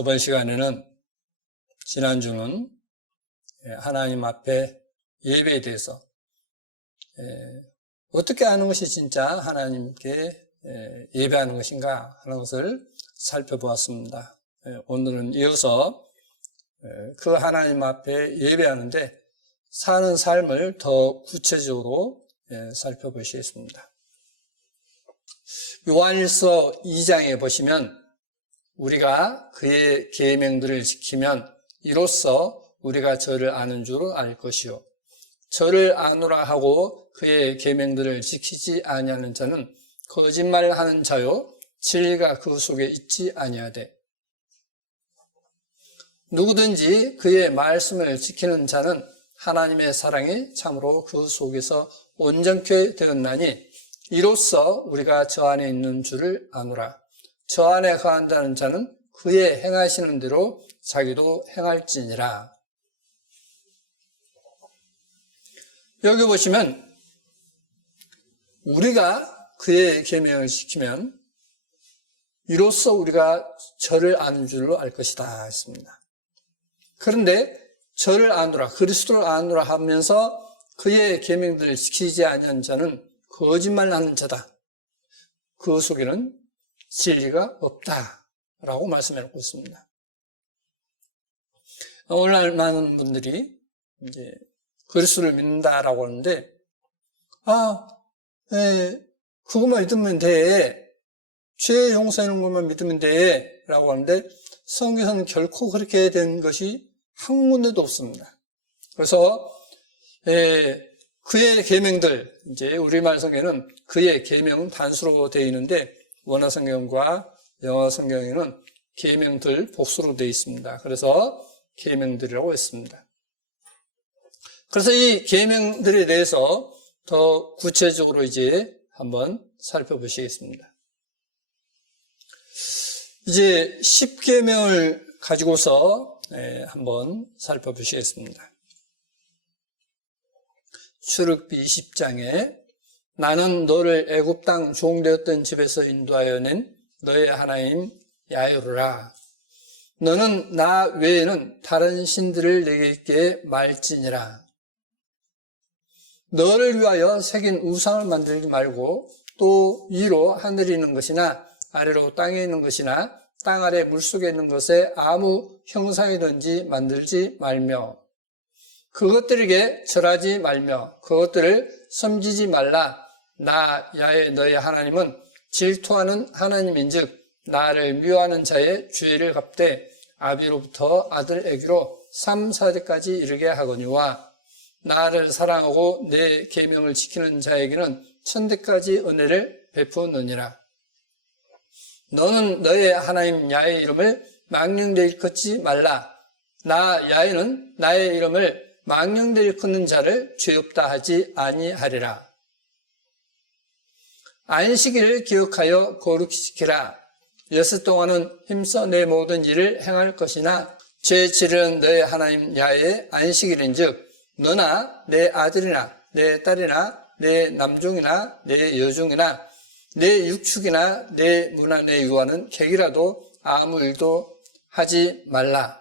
저번 시간에는 지난주는 하나님 앞에 예배에 대해서 어떻게 하는 것이 진짜 하나님께 예배하는 것인가 하는 것을 살펴보았습니다. 오늘은 이어서 그 하나님 앞에 예배하는데 사는 삶을 더 구체적으로 살펴보시겠습니다. 요한일서 2장에 보시면 우리가 그의 계명들을 지키면 이로써 우리가 저를 아는 줄 알 것이요 저를 아노라 하고 그의 계명들을 지키지 아니하는 자는 거짓말하는 자요 진리가 그 속에 있지 아니하되 누구든지 그의 말씀을 지키는 자는 하나님의 사랑이 참으로 그 속에서 온전케 되었나니 이로써 우리가 저 안에 있는 줄을 아노라. 저 안에 거한다는 자는 그의 행하시는 대로 자기도 행할지니라. 여기 보시면 우리가 그의 계명을 지키면 이로써 우리가 저를 아는 줄로 알 것이다 했습니다. 그런데 저를 아노라, 그리스도를 아노라 하면서 그의 계명들을 지키지 아니한 자는 거짓말하는 자다. 그 속에는 진리가 없다라고 말씀해 놓고 있습니다. 오늘날 많은 분들이 이제 그리스도를 믿는다라고 하는데, 그것만 믿으면 돼. 죄 용서하는 것만 믿으면 돼. 라고 하는데, 성경에서는 결코 그렇게 된 것이 한 군데도 없습니다. 그래서, 그의 계명들, 이제 우리말 성경에는 그의 계명 단수로 되어 있는데, 원어 성경과 영어 성경에는 계명들 복수로 되어 있습니다. 그래서 계명들이라고 했습니다. 그래서 이 계명들에 대해서 더 구체적으로 이제 한번 살펴보시겠습니다. 이제 10계명을 가지고서 한번 살펴보시겠습니다. 출애굽기 20장에 나는 너를 애굽 땅 종되었던 집에서 인도하여 낸 너의 하나님 야훼로라. 너는 나 외에는 다른 신들을 내게 있게 말지니라. 너를 위하여 새긴 우상을 만들지 말고 또 위로 하늘에 있는 것이나 아래로 땅에 있는 것이나 땅 아래 물속에 있는 것에 아무 형상이든지 만들지 말며 그것들에게 절하지 말며 그것들을 섬기지 말라. 나 야훼 너의 하나님은 질투하는 하나님인즉 나를 미워하는 자의 죄를 갚되 아비로부터 아들에게로 3, 4대까지 이르게 하거니와 나를 사랑하고 내 계명을 지키는 자에게는 1000대까지 은혜를 베푸느니라. 너는 너의 하나님 야훼의 이름을 망령되이 일컫지 말라. 나 야훼는 나의 이름을 망령되이 일컫는 자를 죄 없다 하지 아니하리라. 안식일을 기억하여 거룩히 지키라. 여섯 동안은 힘써 내 모든 일을 행할 것이나 제7일은 너의 하나님 야훼의 안식일인즉 너나 내 아들이나 내 딸이나 내 남종이나 내 여종이나 내 육축이나 내 무나 내 유아는 객이라도 아무 일도 하지 말라.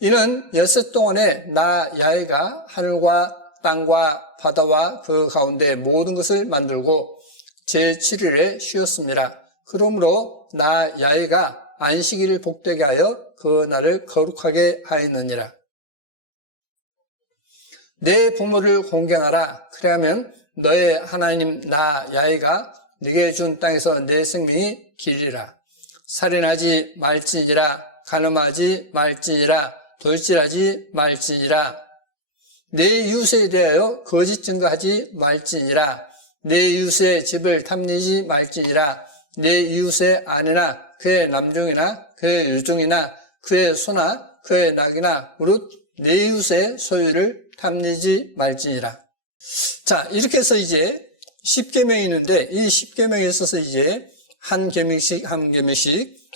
이는 여섯 동안에 나 야훼가 하늘과 땅과 바다와 그 가운데 모든 것을 만들고 제7일에 쉬었습니다. 그러므로 나 야훼가 안식일을 복되게 하여 그 날을 거룩하게 하였느니라. 내 부모를 공경하라. 그래야면 너의 하나님 나 야훼가 네게 준 땅에서 내 생명이 길리라. 살인하지 말지니라. 간음하지 말지니라. 돌질하지 말지니라. 내 이웃에 대하여 거짓 증거하지 말지니라. 내 이웃의 집을 탐내지 말지니라. 내 이웃의 아내나 그의 남종이나 그의 여종이나 그의 소나 그의 낙이나 무릇 내 이웃의 소유를 탐내지 말지니라. 자, 이렇게 해서 이제 10계명이 있는데 이 10계명에 있어서 이제 한 계명씩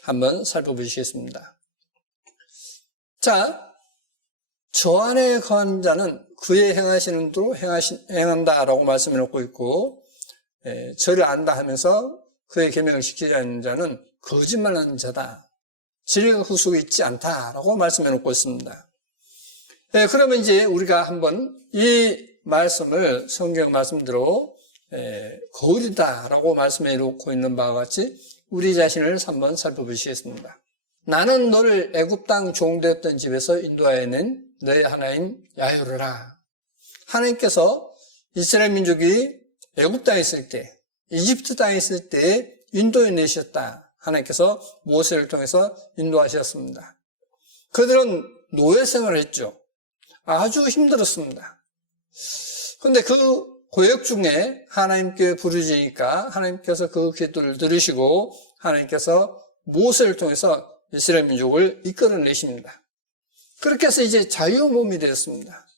한번 살펴보시겠습니다. 자, 저 안에 거하는 자는 그의 행하시는 대로 행한다라고 말씀해 놓고 있고, 저를 안다 하면서 그의 계명을 지키지 않는 자는 거짓말하는 자다. 진리가 그 속에 있지 않다라고 말씀해 놓고 있습니다. 그러면 이제 우리가 한번 이 말씀을 성경 말씀대로 거울이다라고 말씀해 놓고 있는 바와 같이 우리 자신을 한번 살펴보시겠습니다. 나는 너를 애굽 땅 종되었던 집에서 인도하여낸 너의 하나님 야훼로라. 하나님께서 이스라엘 민족이 애굽 땅에 있을 때, 이집트 땅에 있을 때 인도해 내셨다. 하나님께서 모세를 통해서 인도하셨습니다. 그들은 노예 생활을 했죠. 아주 힘들었습니다. 그런데 그 고역 중에 하나님께 부르짖으니까 하나님께서 그 기도를 들으시고 하나님께서 모세를 통해서 이스라엘 민족을 이끌어내십니다. 그렇게 해서 이제 자유 몸이 되었습니다.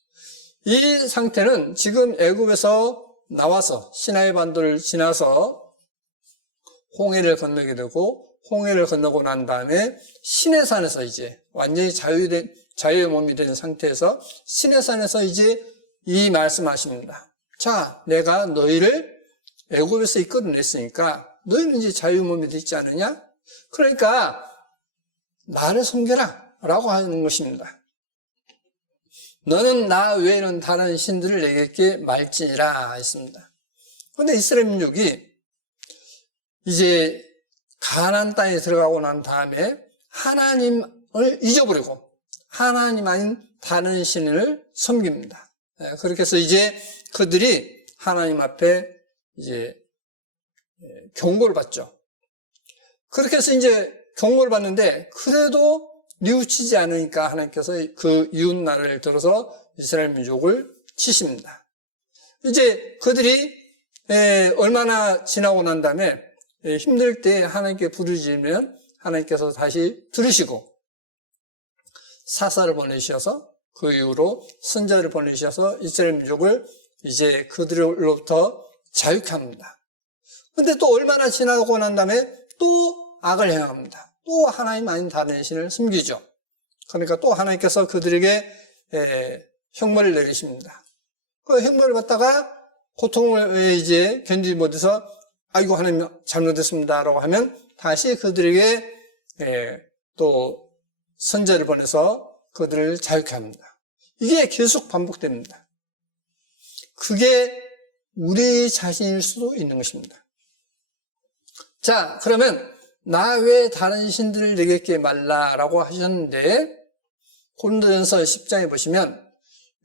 이 상태는 지금 애굽에서 나와서 시나이 반도를 지나서 홍해를 건너게 되고 홍해를 건너고 난 다음에 시내산에서 이제 완전히 자유의 몸이 된 상태에서 시내산에서 이제 이 말씀하십니다. 자, 내가 너희를 애굽에서 이끌어냈으니까 너희는 이제 자유 몸이 되지 않느냐? 그러니까 나를 섬겨라 라고 하는 것입니다. 너는 나 외에는 다른 신들을 내게 말지니라 했습니다. 그런데 이스라엘 민족이 이제 가나안 땅에 들어가고 난 다음에 하나님을 잊어버리고 하나님 아닌 다른 신을 섬깁니다. 그렇게 해서 이제 그들이 하나님 앞에 이제 경고를 받죠. 그렇게 해서 이제 경고를 받는데 그래도 뉘우치지 않으니까 하나님께서 그 이웃 나라를 들어서 이스라엘 민족을 치십니다. 이제 그들이 얼마나 지나고 난 다음에 힘들 때 하나님께 부르짖으면 하나님께서 다시 들으시고 사사를 보내셔서 그 이후로 선자를 보내셔서 이스라엘 민족을 이제 그들로부터 자유케 합니다. 근데 또 얼마나 지나고 난 다음에 또 악을 행합니다. 또 하나님 아닌 다른 신을 숨기죠. 그러니까 또 하나님께서 그들에게 형벌을 내리십니다. 그 형벌을 받다가 고통을 이제 견디지 못해서 아이고 하나님 잘못했습니다라고 하면 다시 그들에게 또 선자를 보내서 그들을 자유케 합니다. 이게 계속 반복됩니다. 그게 우리 자신일 수도 있는 것입니다. 자, 그러면 나 외에 다른 신들을 내게 말라라고 하셨는데 고린도전서 10장에 보시면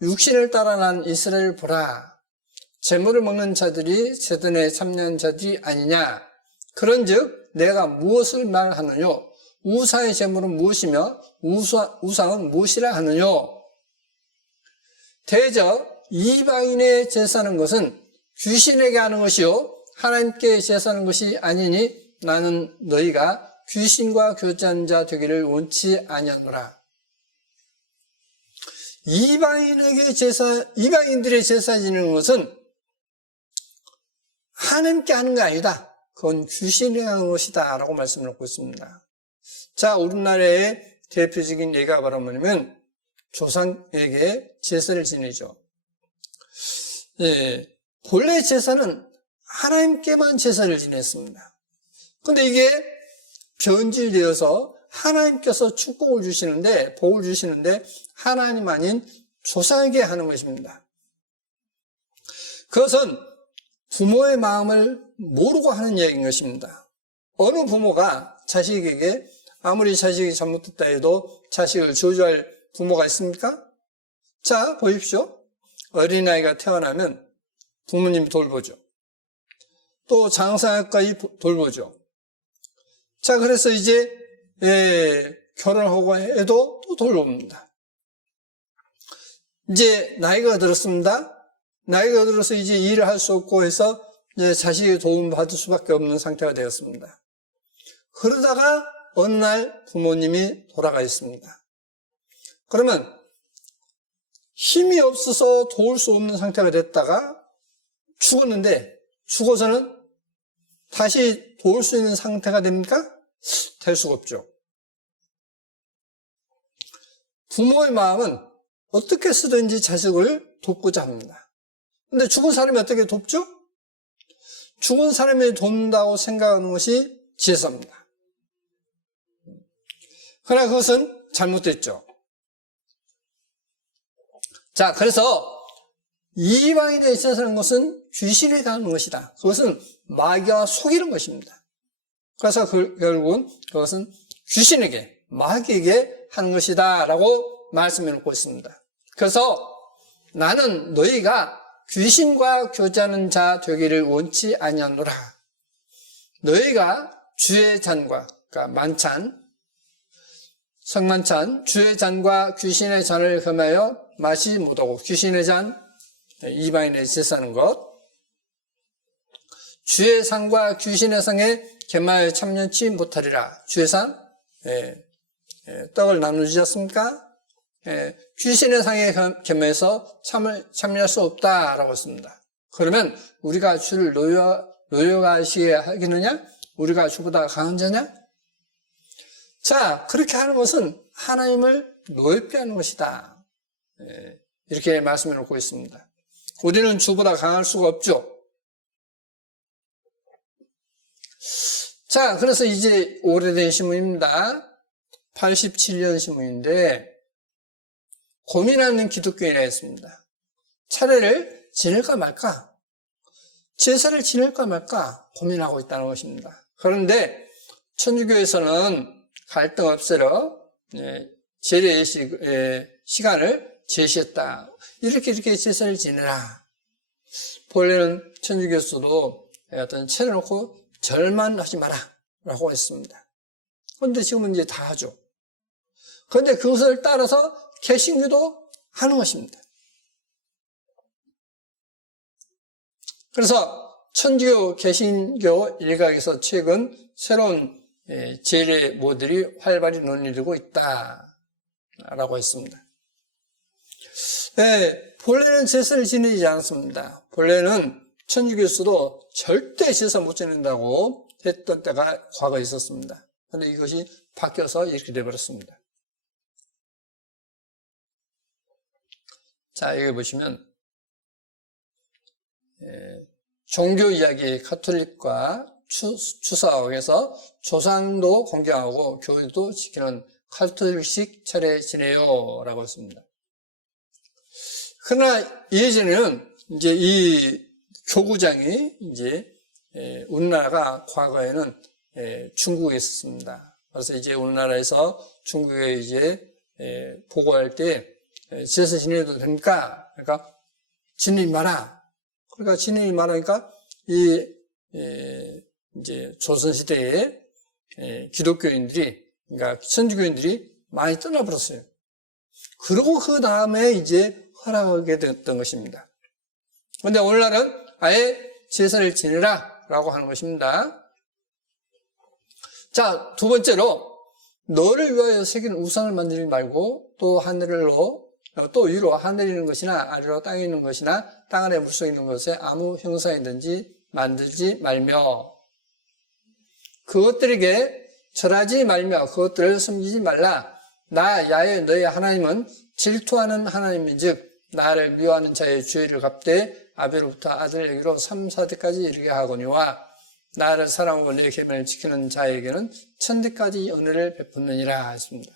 육신을 따라 난 이스라엘 보라. 재물을 먹는 자들이 세단에 참여한 자들이 아니냐. 그런즉 내가 무엇을 말하느냐. 우사의 재물은 무엇이며 우상은 무엇이라 하느냐. 대저 이방인의 제사하는 것은 귀신에게 하는 것이요 하나님께 제사하는 것이 아니니 나는 너희가 귀신과 교제한 자 되기를 원치 아니하노라. 이방인들의 제사 지내는 것은 하나님께 하는 게 아니다. 그건 귀신이 하는 것이다 라고 말씀을 놓고 있습니다. 자, 우리나라의 대표적인 예가 바로 뭐냐면 조상에게 제사를 지내죠. 본래 제사는 하나님께만 제사를 지냈습니다. 근데 이게 변질되어서 하나님께서 축복을 주시는데, 복을 주시는데 하나님 아닌 조상에게 하는 것입니다. 그것은 부모의 마음을 모르고 하는 얘기인 것입니다. 어느 부모가 자식에게 아무리 자식이 잘못했다 해도 자식을 저주할 부모가 있습니까? 자, 보십시오. 어린아이가 태어나면 부모님이 돌보죠. 또 장사까지 돌보죠. 자, 그래서 이제 결혼하고 해도 또 돌봅니다. 이제 나이가 들었습니다. 나이가 들어서 이제 일을 할 수 없고 해서 이제 자식의 도움을 받을 수밖에 없는 상태가 되었습니다. 그러다가 어느 날 부모님이 돌아가 있습니다. 그러면 힘이 없어서 도울 수 없는 상태가 됐다가 죽었는데 죽어서는 다시 도울 수 있는 상태가 됩니까? 될 수가 없죠. 부모의 마음은 어떻게 쓰든지 자식을 돕고자 합니다. 근데 죽은 사람이 어떻게 돕죠? 죽은 사람이 돕는다고 생각하는 것이 제사입니다. 그러나 그것은 잘못됐죠. 자, 그래서 이방인에 있어서는 것은 귀신에 가는 것이다. 그것은 마귀와 속이는 것입니다. 그래서 결국은 그것은 귀신에게, 마귀에게 하는 것이다 라고 말씀해 놓고 있습니다. 그래서 나는 너희가 귀신과 교제하는 자 되기를 원치 아니하노라. 너희가 주의 잔과, 그러니까 만찬, 성만찬, 주의 잔과 귀신의 잔을 겸하여 마시지 못하고, 귀신의 잔, 이방인의 제사는 것, 주의 상과 귀신의 상에 겸하여 참여치 못하리라. 주의 상, 떡을 나누셨습니까? 귀신의 상에 겸해서 참여할 수 없다라고 했습니다. 그러면 우리가 주를 노여가시게 하겠느냐? 우리가 주보다 강한 자냐? 자, 그렇게 하는 것은 하나님을 노엽게 것이다. 이렇게 말씀해 놓고 있습니다. 우리는 주보다 강할 수가 없죠. 자, 그래서 이제 오래된 신문입니다. 87년 신문인데 고민하는 기독교인이 있습니다. 차례를 지낼까 말까, 제사를 지낼까 말까 고민하고 있다는 것입니다. 그런데 천주교에서는 갈등 없애러 제례의 시간을 제시했다. 이렇게 제사를 지내라. 본래는 천주교에서도 어떤 채를 놓고 절만 하지 마라 라고 했습니다. 그런데 지금은 이제 다 하죠. 그런데 그것을 따라서 개신교도 하는 것입니다. 그래서 천주교, 개신교 일각에서 최근 새로운 제례 모델이 활발히 논의되고 있다라고 했습니다. 본래는 제사를 지내지 않습니다. 본래는 천주교에서도 절대 제사 못 지낸다고 했던 때가 과거에 있었습니다. 그런데 이것이 바뀌어서 이렇게 되어버렸습니다. 자, 여기 보시면 종교 이야기 가톨릭과 추사학에서 조상도 공경하고 교회도 지키는 가톨릭식 차례 지내요 라고 했습니다. 그러나 예전에는 이제 이 교구장이 이제 우리나라가 과거에는 중국에 있었습니다. 그래서 이제 우리나라에서 중국에 이제 보고할 때 제사 지내도 됩니까? 그러니까 지내지 마라. 그러니까 지내지 마라니까 이제 조선시대에 기독교인들이, 그러니까 천주교인들이 많이 떠나버렸어요. 그리고 그 다음에 이제 허락하게 됐던 것입니다. 그런데 오늘날은 아예 제사를 지내라 라고 하는 것입니다. 자, 두 번째로 너를 위하여 새긴 우상을 만들지 말고 또 위로 하늘에 있는 것이나 아래로 땅에 있는 것이나 땅 아래 물속에 있는 것에 아무 형상이든지 만들지 말며 그것들에게 절하지 말며 그것들을 섬기지 말라. 나 야훼 너의 하나님은 질투하는 하나님인즉 나를 미워하는 자의 죄를 갚되 아벨로부터 아들에게로 3, 4대까지 이르게 하거니와 나를 사랑하고 내 계명을 지키는 자에게는 1000대까지 은혜를 베푸느니라 했습니다.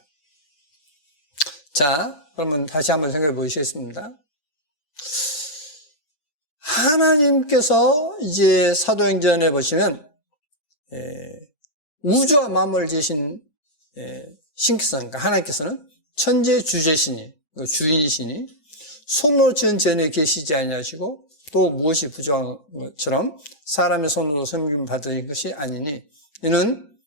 자, 그러면 다시 한번 생각해 보시겠습니다. 하나님께서 이제 사도행전에 보시면 우주와 만물을 지으신 신께서, 그러니까 하나님께서는 천재 주제시니, 주인이시니 손으로 지은 전에 계시지 아니하시고 또 무엇이 부족한 것처럼 사람의 손으로 섬김 받은 것이 아니니 이는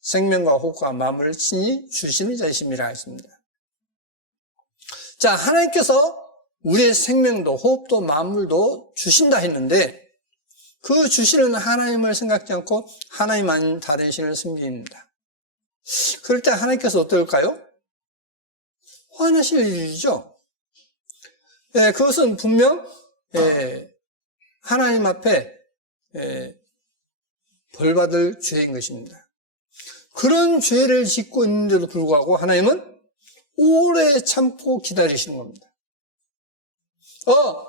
생명과 호흡과 만물을 친히 주시는 자이심이라 했습니다. 자, 하나님께서 우리의 생명도 호흡도 만물도 주신다 했는데 그 주시는 하나님을 생각지 않고 하나님 아닌 다른 신을 섬깁니다. 그럴 때 하나님께서 어떨까요? 화나실 일이죠. 그것은 분명 하나님 앞에 벌받을 죄인 것입니다. 그런 죄를 짓고 있는데도 불구하고 하나님은 오래 참고 기다리시는 겁니다.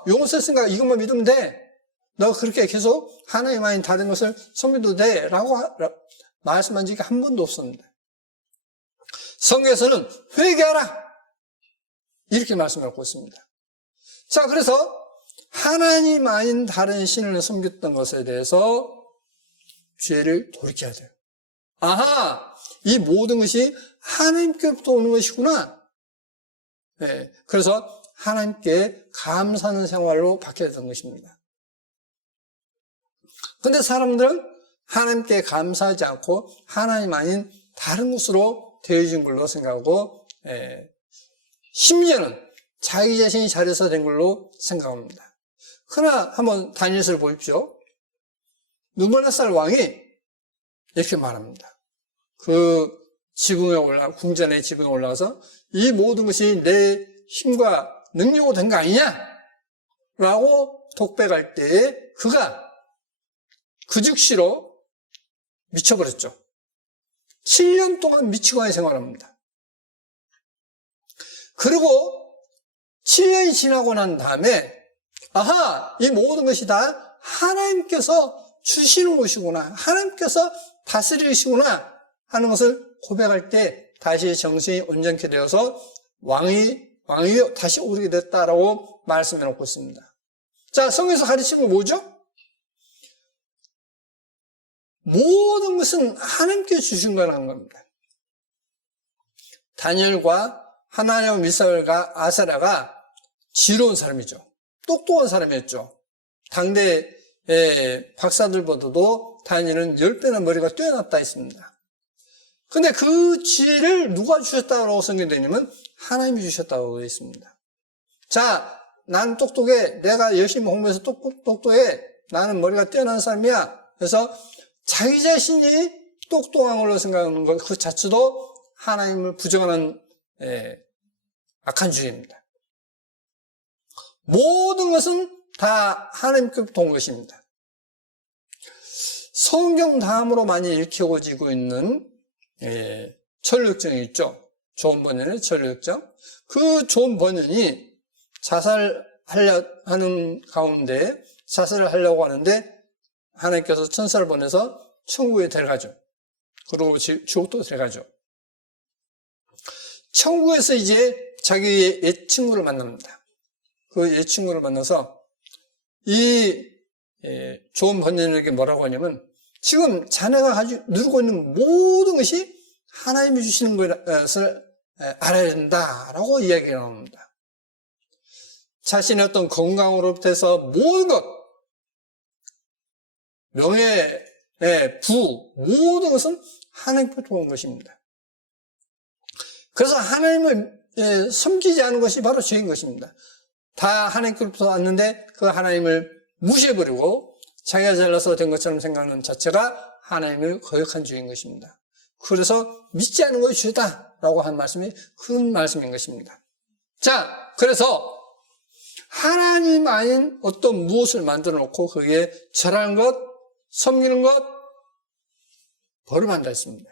용서했으니까 이것만 믿으면 돼. 너 그렇게 계속 하나님 아닌 다른 것을 섬겨도 돼. 라고 말씀한 적이 한 번도 없습니다. 성경에서는 회개하라 이렇게 말씀하고 있습니다. 자, 그래서 하나님 아닌 다른 신을 섬겼던 것에 대해서 죄를 돌이켜야 돼요. 아하, 이 모든 것이 하나님께부터 오는 것이구나. 네, 그래서 하나님께 감사하는 생활로 바뀌어야 되는 것입니다. 근데 사람들은 하나님께 감사하지 않고 하나님 아닌 다른 것으로 되어진 걸로 생각하고, 심지어는 자기 자신이 잘해서 된 걸로 생각합니다. 그러나 한번 다니엘서를 보십시오. 느부갓네살 왕이 이렇게 말합니다. 그 궁전의 지붕에 올라가서 이 모든 것이 내 힘과 능력으로 된 거 아니냐? 라고 독백할 때에 그가 그 즉시로 미쳐버렸죠. 7년 동안 미치고의 생활합니다. 그리고 7년이 지나고 난 다음에 아하, 이 모든 것이 다 하나님께서 주시는 것이구나, 하나님께서 다스리시구나 하는 것을 고백할 때 다시 정신이 온전케 되어서 왕이 다시 오르게 됐다라고 말씀해 놓고 있습니다. 자, 성경에서 가르치는 건 뭐죠? 모든 것은 하나님께 주신 거라는 겁니다. 다니엘과 하나냐와 미사엘과 아사랴가 지혜로운 사람이죠. 똑똑한 사람이었죠. 당대의 박사들보다도 다니엘은 10배나 머리가 뛰어났다 했습니다. 근데 그 지혜를 누가 주셨다고 성경에 되어 있냐면 하나님이 주셨다고 되어 있습니다. 자, 난 똑똑해. 내가 열심히 공부해서 똑똑해. 나는 머리가 뛰어난 사람이야. 그래서 자기 자신이 똑똑한 걸로 생각하는 것 그 자체도 하나님을 부정하는 악한 주의입니다. 모든 것은 다 하나님께부터 온 것입니다. 성경 다음으로 많이 읽혀지고 있는 천류역정이 있죠. 존 버년의 천류역정. 그 존 버년이 자살하는 가운데 자살을 하려고 하는데 하나님께서 천사를 보내서 천국에 데려가죠. 그리고 지옥도 데려가죠. 천국에서 이제 자기의 옛 친구를 만납니다. 그 옛 친구를 만나서 이 존 번연에게 뭐라고 하냐면 지금 자네가 누리고 있는 모든 것이 하나님이 주시는 것을 알아야 된다라고 이야기가 나옵니다. 자신의 어떤 건강으로부터 해서 모든 것, 명예, 부, 모든 것은 하나님께로부터 온 것입니다. 그래서 하나님을 섬기지 않은 것이 바로 죄인 것입니다. 다 하나님께로부터 왔는데 그 하나님을 무시해버리고 자기가 잘나서 된 것처럼 생각하는 자체가 하나님을 거역한 죄인 것입니다. 그래서 믿지 않은 것이 죄다라고 한 말씀이 큰 말씀인 것입니다. 자, 그래서 하나님 아닌 어떤 무엇을 만들어 놓고 거기에 절하는 것, 섬기는 것, 벌을 받는다 했습니다.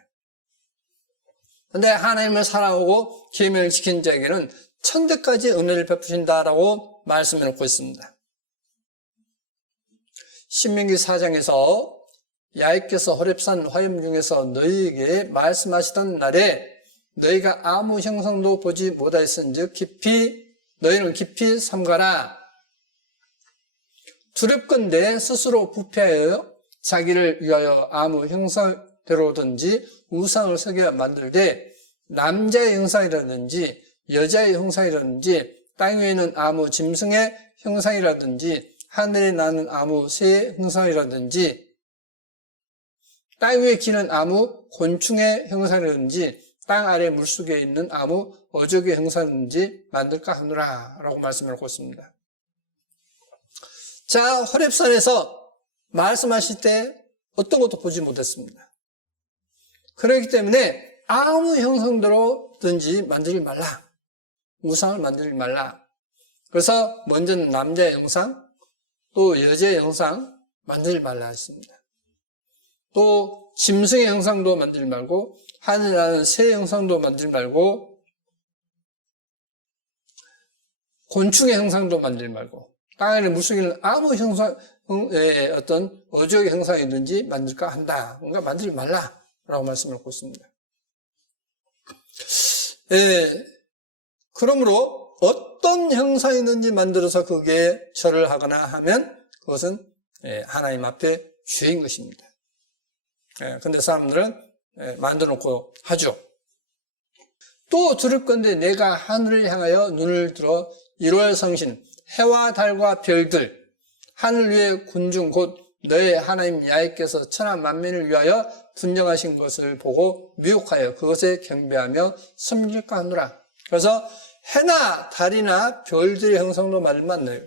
그런데 하나님을 사랑하고 계명을 지킨 자에게는 천대까지 은혜를 베푸신다라고 말씀해 놓고 있습니다. 신명기 4장에서 야훼께서 호렙산 화염 중에서 너희에게 말씀하시던 날에 너희가 아무 형상도 보지 못하였은즉 너희는 깊이 삼가라. 두렵건대 스스로 부패하여 자기를 위하여 아무 형상대로든지 우상을 새겨 만들되 남자의 형상이라든지 여자의 형상이라든지 땅 위에 있는 아무 짐승의 형상이라든지 하늘에 나는 아무 새의 형상이라든지 땅 위에 기는 아무 곤충의 형상이라든지 땅 아래 물속에 있는 아무 어족의 형상이라든지 만들까 하노라 라고 말씀하고 있습니다. 자, 호렙산에서 말씀하실 때 어떤 것도 보지 못했습니다. 그렇기 때문에 아무 형상대로든지 만들지 말라. 우상을 만들지 말라. 그래서 먼저는 남자의 형상, 또 여자의 형상 만들지 말라 했습니다. 또 짐승의 형상도 만들지 말고 하늘에 나는 새의 형상도 만들지 말고 곤충의 형상도 만들지 말고 땅에 물속에 있는 아무 형상의 어떤 어족의 형상이든지 만들까 한다. 그러니까 만들지 말라라고 말씀을 하고 있습니다. 그러므로 어떤 형상이든지 만들어서 그게 절을 하거나 하면 그것은 하나님 앞에 죄인 것입니다. 근데 사람들은 만들어 놓고 하죠. 또 들을 건데 내가 하늘을 향하여 눈을 들어 1월 성신, 해와 달과 별들, 하늘 위의 군중 곧 너의 하나님 야훼께서 천하 만민을 위하여 분정하신 것을 보고 미혹하여 그것에 경배하며 섬길까 하노라. 그래서 해나 달이나 별들의 형상도 만들면 안 돼요.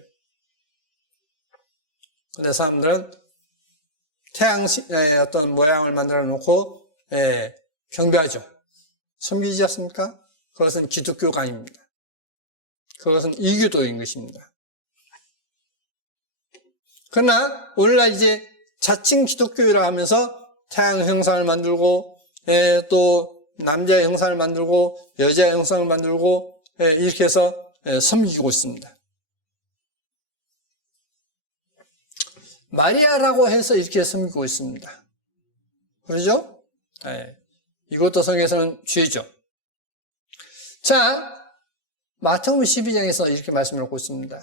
근데 사람들은 태양의 어떤 모양을 만들어 놓고 경배하죠. 섬기지 않습니까? 그것은 기독교가 아닙니다. 그것은 이교도인 것입니다. 그러나 오늘날 이제 자칭 기독교라 하면서 태양 형상을 만들고 또 남자의 형상을 만들고 여자의 형상을 만들고 이렇게 해서 섬기고 있습니다. 마리아라고 해서 이렇게 섬기고 있습니다. 그러죠? 이것도 성경에서는 죄죠. 자, 마태복음 12장에서 이렇게 말씀을 하고 있습니다.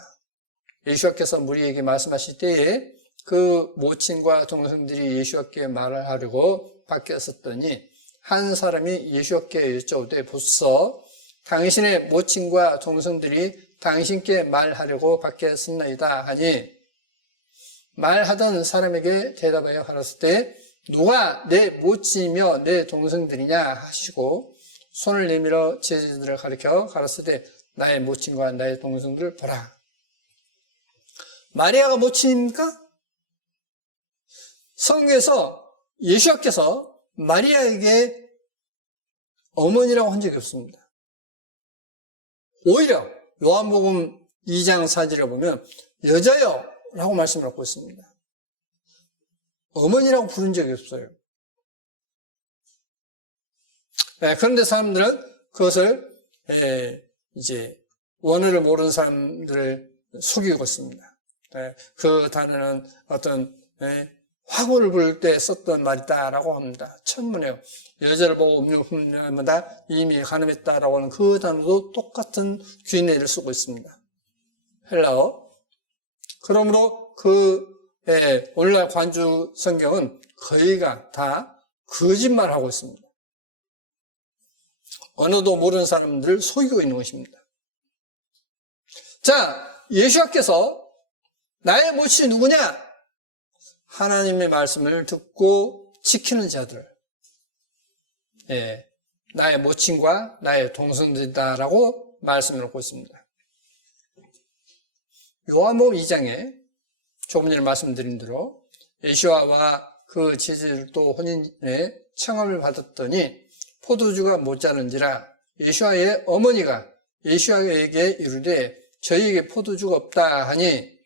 예수께서 무리에게 말씀하실 때에 그 모친과 동생들이 예수께 말을 하려고 밖에 섰더니 한 사람이 예수께 여쭤오되 보소서 당신의 모친과 동생들이 당신께 말하려고 밖에 섰나이다 하니 말하던 사람에게 대답하여 가라사대 때 누가 내 모친이며 내 동생들이냐 하시고 손을 내밀어 제자들을 가리켜 가라사대 나의 모친과 나의 동생들을 보라. 마리아가 모친입니까? 성경에서 예수께서 마리아에게 어머니라고 한 적이 없습니다. 오히려 요한복음 2장 4절에 보면 여자여 라고 말씀을 하고 있습니다. 어머니라고 부른 적이 없어요. 그런데 사람들은 그것을 이제 원어를 모르는 사람들을 속이고 있습니다. 그 단어는 어떤 화고를 부를 때 썼던 말이다라고 합니다. 천문에요. 여자를 보고 음료마다 이미 가늠했다라고 하는 그 단어도 똑같은 귀인애를 쓰고 있습니다. 헬라어. 그러므로 오늘날 관주 성경은 거의가 다 거짓말하고 있습니다. 언어도 모르는 사람들을 속이고 있는 것입니다. 자, 예수께서 나의 모친이 누구냐? 하나님의 말씀을 듣고 지키는 자들. 나의 모친과 나의 동생들이다라고 말씀을 하고 있습니다. 요한복음 2장에 조금 전에 말씀드린 대로 예수와 그 제자들도 혼인의 청함을 받았더니 포도주가 모자른지라 예수와의 어머니가 예수에게 이르되 저희에게 포도주가 없다 하니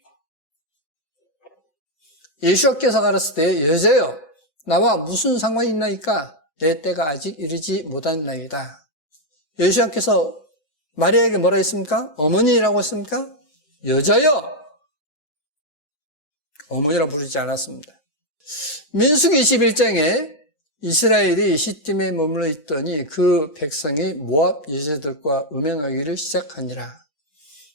예수께서 가라사대 여자여 나와 무슨 상관이 있나이까 내 때가 아직 이르지 못하나이다. 예수께서 마리아에게 뭐라 했습니까? 어머니라고 했습니까? 여자여 어머니라고 부르지 않았습니다. 민수기 21장에 이스라엘이 시딤에 머물러 있더니 그 백성이 모압 여자들과 음행하기를 시작하니라.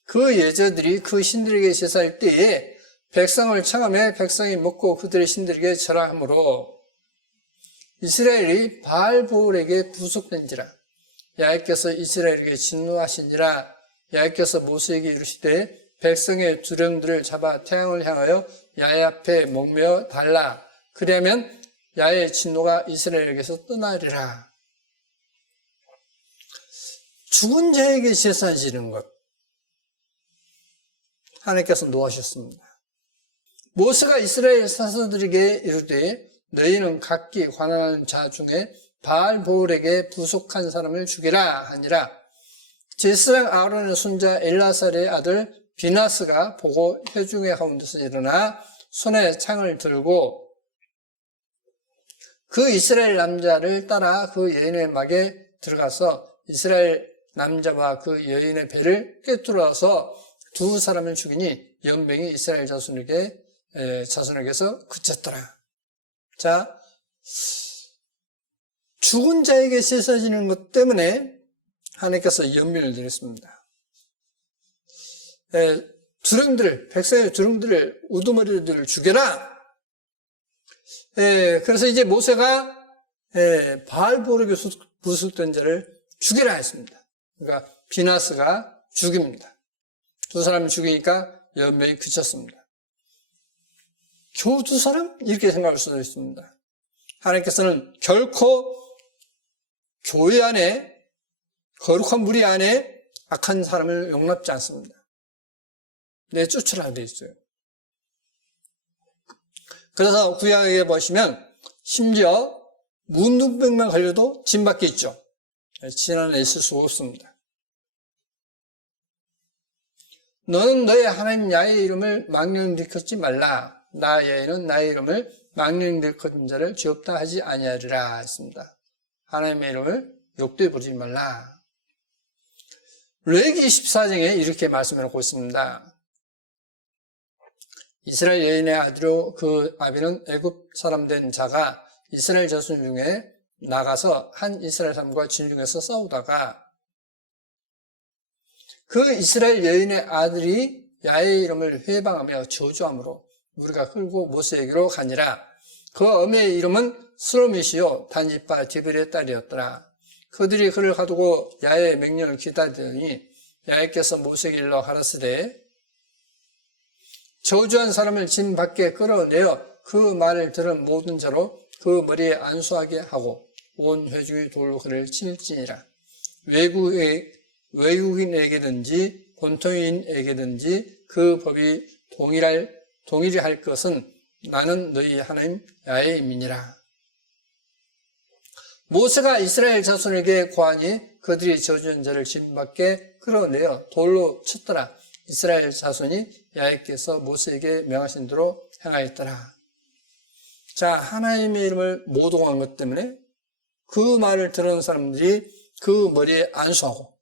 그 여자들이 그 신들에게 제사할 때에 백성을 청함해 백성이 먹고 그들의 신들에게 절하므로 이스라엘이 바알보울에게 부속된지라. 야훼께서 이스라엘에게 진노하시니라. 야훼께서 모세에게 이르시되 백성의 두령들을 잡아 태양을 향하여 야훼 앞에 목매어 달라. 그러면 야훼의 진노가 이스라엘에게서 떠나리라. 죽은 자에게 제사 지는 것 하나님께서 노하셨습니다. 모세가 이스라엘 사서들에게 이르되 너희는 각기 관할하는 자 중에 바알보울에게 부속한 사람을 죽이라 하니라. 제사장 아론의 손자 엘라살의 아들 비나스가 보고 회중의 가운데서 일어나 손에 창을 들고 그 이스라엘 남자를 따라 그 여인의 막에 들어가서 이스라엘 남자와 그 여인의 배를 꿰뚫어서 두 사람을 죽이니 연병이 이스라엘 자손에게서 그쳤더라. 자, 죽은 자에게 제사 지는 것 때문에 하나님께서 연민을 내렸습니다. 백성의 두령들을 우두머리들을 죽여라. 그래서 이제 모세가 바알보르게 부수던 자를 죽이라 했습니다. 그러니까 비나스가 죽입니다. 두 사람을 죽이니까 연명이 그쳤습니다. 겨우 두 사람? 이렇게 생각할 수도 있습니다. 하나님께서는 결코 교회 안에, 거룩한 무리 안에 악한 사람을 용납지 않습니다. 내쫓으라 되어 있어요. 그래서 구약에 보시면 심지어 문둥병만 걸려도 징밖에 있죠. 지난해 있을 수 없습니다. 너는 너의 하나님 야훼의 이름을 망령 일컫지 말라. 나 야훼는 나의 이름을 망령 일컫는 자를 죄없다 하지 아니하리라 했습니다. 하나님의 이름을 욕되이 부르지 말라. 레위기 14장에 이렇게 말씀해놓고 있습니다. 이스라엘 여인의 아들로 그 아비는 애굽 사람 된 자가 이스라엘 자손 중에 나가서 한 이스라엘 사람과 진중에서 싸우다가 그 이스라엘 여인의 아들이 야훼의 이름을 회방하며 저주함으로 우리가 끌고 모세에게로 가니라. 그 어미의 이름은 스로밋이요 단지파 디벨의 딸이었더라. 그들이 그를 가두고 야훼의 명령을 기다리더니 야훼께서 모세에게 일러 가라사대 저주한 사람을 진 밖에 끌어내어 그 말을 들은 모든 자로 그 머리에 안수하게 하고 온 회중이 돌로 그를 칠지니라. 외국인에게든지 본토인에게든지 그 법이 동일히 할 것은 나는 너희 하나님 야훼임이니라. 모세가 이스라엘 자손에게 고하니 그들이 저주한 자를 진 밖에 끌어내어 돌로 쳤더라. 이스라엘 자손이 야훼께서 모세에게 명하신 대로 행하였더라. 자, 하나님의 이름을 모독한 것 때문에 그 말을 들은 사람들이 그 머리에 안수하고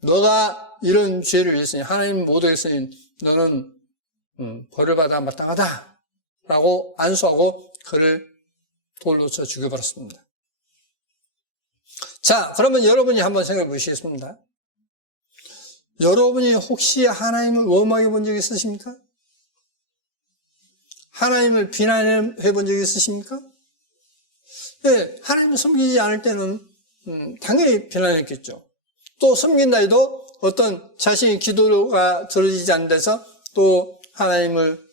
너가 이런 죄를 했으니 하나님 모독했으니 너는 벌을 받아 마땅하다 라고 안수하고 그를 돌로 쳐 죽여버렸습니다. 자, 그러면 여러분이 한번 생각해 보시겠습니다. 여러분이 혹시 하나님을 원망해 본 적이 있으십니까? 하나님을 비난해 본 적이 있으십니까? 네, 하나님을 섬기지 않을 때는 당연히 비난했겠죠. 또 섬긴다 해도 어떤 자신의 기도가 들어지지 않는 데서 또 하나님을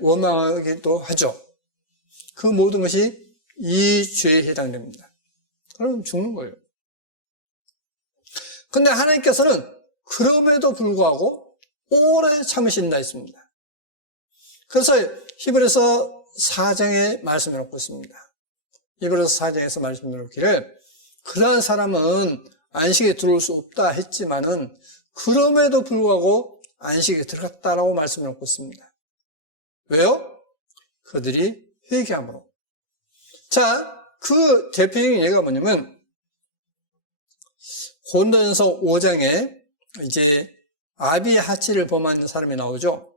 원망하기도 하죠. 그 모든 것이 이 죄에 해당됩니다. 그럼 죽는 거예요. 근데 하나님께서는 그럼에도 불구하고 오래 참으신다 했습니다. 그래서 히브리서 4장에 말씀해 놓고 있습니다. 히브리서 4장에서 말씀해 놓기를 그러한 사람은 안식에 들어올 수 없다 했지만은 그럼에도 불구하고 안식에 들어갔다라고 말씀해 놓고 있습니다. 왜요? 그들이 회개함으로. 자, 그 대표적인 예가 뭐냐면 고린도전서 5장에 이제 아비하치를 범한 사람이 나오죠.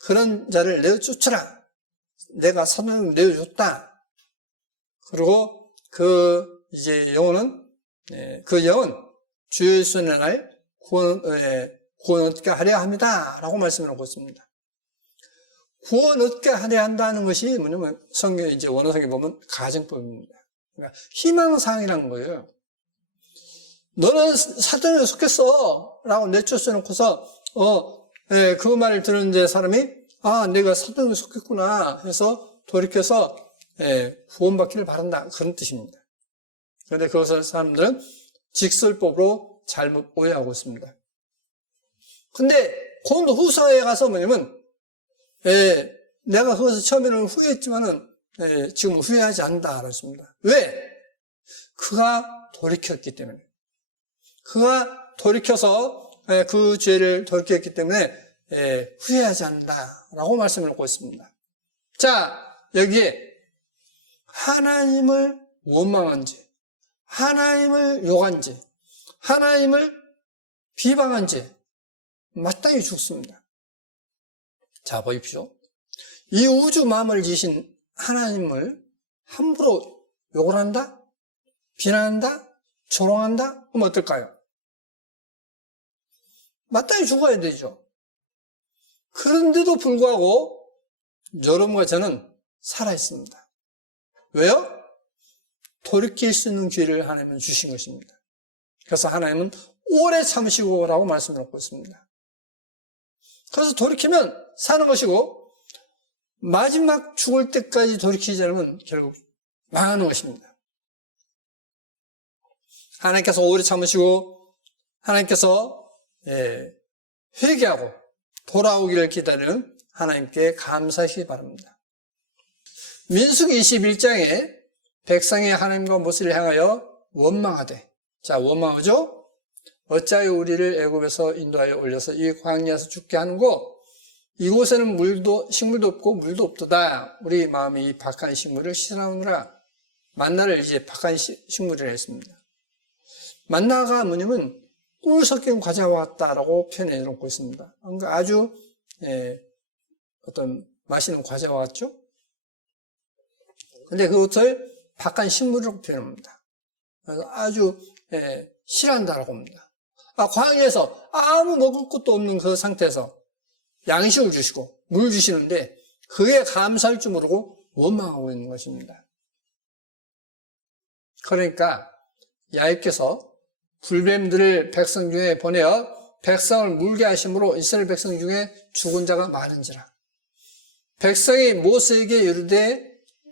그런 자를 내어쫓으라. 내가 사도를 내어줬다. 그리고 그 이제 영혼은 그 영혼 주 예수의 날 구원 얻게 하려 합니다. 라고 말씀을 하고 있습니다. 구원 얻게 하려 한다는 것이 뭐냐면 성경 이제 원어성에 보면 가정법입니다. 그러니까 희망사항이라는 거예요. 너는 사단에 속했어 라고 내쫓아놓고서 그 말을 들은 이제 사람이 내가 사단에 속했구나 해서 돌이켜서 구원받기를 바란다 그런 뜻입니다. 그런데 그것을 사람들은 직설법으로 잘못 오해하고 있습니다. 근데 고린도 후서에 가서 뭐냐면 내가 그것을 처음에는 후회했지만은 지금 후회하지 않는다 그랬습니다. 왜? 그가 돌이켰기 때문에. 그가 돌이켜서 그 죄를 돌이켰기 때문에 후회하지 않는다라고 말씀을 하고 있습니다. 자, 여기에 하나님을 원망한 죄, 하나님을 욕한 죄, 하나님을 비방한 죄 마땅히 죽습니다. 자, 보십시오. 이 우주 만물을 지으신 하나님을 함부로 욕을 한다? 비난한다? 조롱한다? 그럼 어떨까요? 마땅히 죽어야 되죠. 그런데도 불구하고 여러분과 저는 살아있습니다. 왜요? 돌이킬 수 있는 기회를 하나님은 주신 것입니다. 그래서 하나님은 오래 참으시고라고 말씀을 하고 있습니다. 그래서 돌이키면 사는 것이고 마지막 죽을 때까지 돌이키지 않으면 결국 망하는 것입니다. 하나님께서 오래 참으시고 하나님께서 회개하고 돌아오기를 기다리는 하나님께 감사하시기 바랍니다. 민수기 21장에 백성이 하나님과 모세를 향하여 원망하되, 자, 원망하죠? 어찌하여 우리를 애굽에서 인도하여 올려서 이 광야에서 죽게 하는고 이곳에는 식물도 없고 물도 없도다. 우리 마음이 이 박한 식물을 싫어하느라. 만나를 이제 박한 식물이라 했습니다. 만나가 뭐냐면 꿀 섞인 과자와 같다라고 표현해 놓고 있습니다. 그러니까 아주 어떤 맛있는 과자와 같죠? 근데 그것을 박한 식물이라고 표현합니다. 그래서 아주 싫어한다라고 합니다. 광야에서 아무 먹을 것도 없는 그 상태에서 양식을 주시고 물 주시는데 그게 감사할 줄 모르고 원망하고 있는 것입니다. 그러니까 야훼께서 불뱀들을 백성 중에 보내어 백성을 물게 하심으로 이스라엘 백성 중에 죽은 자가 많은지라. 백성이 모세에게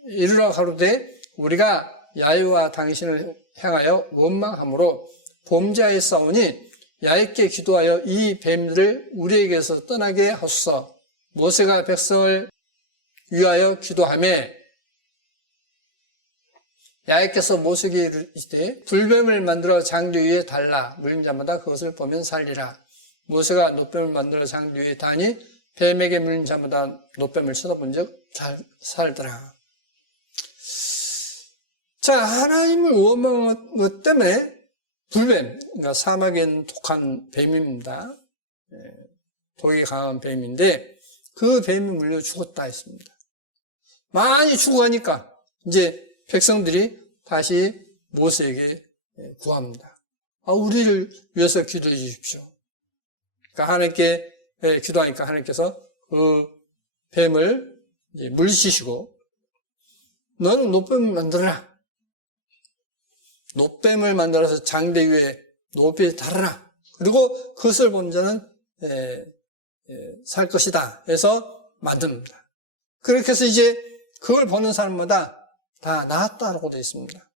이르러 가로되 우리가 야훼와 당신을 향하여 원망함으로 범죄하여 싸우니 야훼께 기도하여 이 뱀들을 우리에게서 떠나게 하소서. 모세가 백성을 위하여 기도하매 야훼께서 모세에게 이르시되 불뱀을 만들어 장대 위에 달라 물린 자마다 그것을 보면 살리라. 모세가 놋뱀을 만들어 장대 위에 다니 뱀에게 물린 자마다 놋뱀을 쳐다본 적 살더라. 자, 하나님을 원망한 것 때문에 불뱀, 그러니까 사막에 있는 독한 뱀입니다. 독이 강한 뱀인데 그 뱀이 물려 죽었다 했습니다. 많이 죽어가니까 이제 백성들이 다시 모세에게 구합니다. 우리를 위해서 기도해 주십시오. 그러니까 하나님께 기도하니까 하나님께서 그 뱀을 물리치시고 너는 놋뱀을 만들어라. 놋뱀을 만들어서 장대 위에 높이 달아라. 그리고 그것을 본 자는 살 것이다 해서 만듭니다. 그렇게 해서 이제 그걸 보는 사람마다 다 나았다라고 되어 있습니다.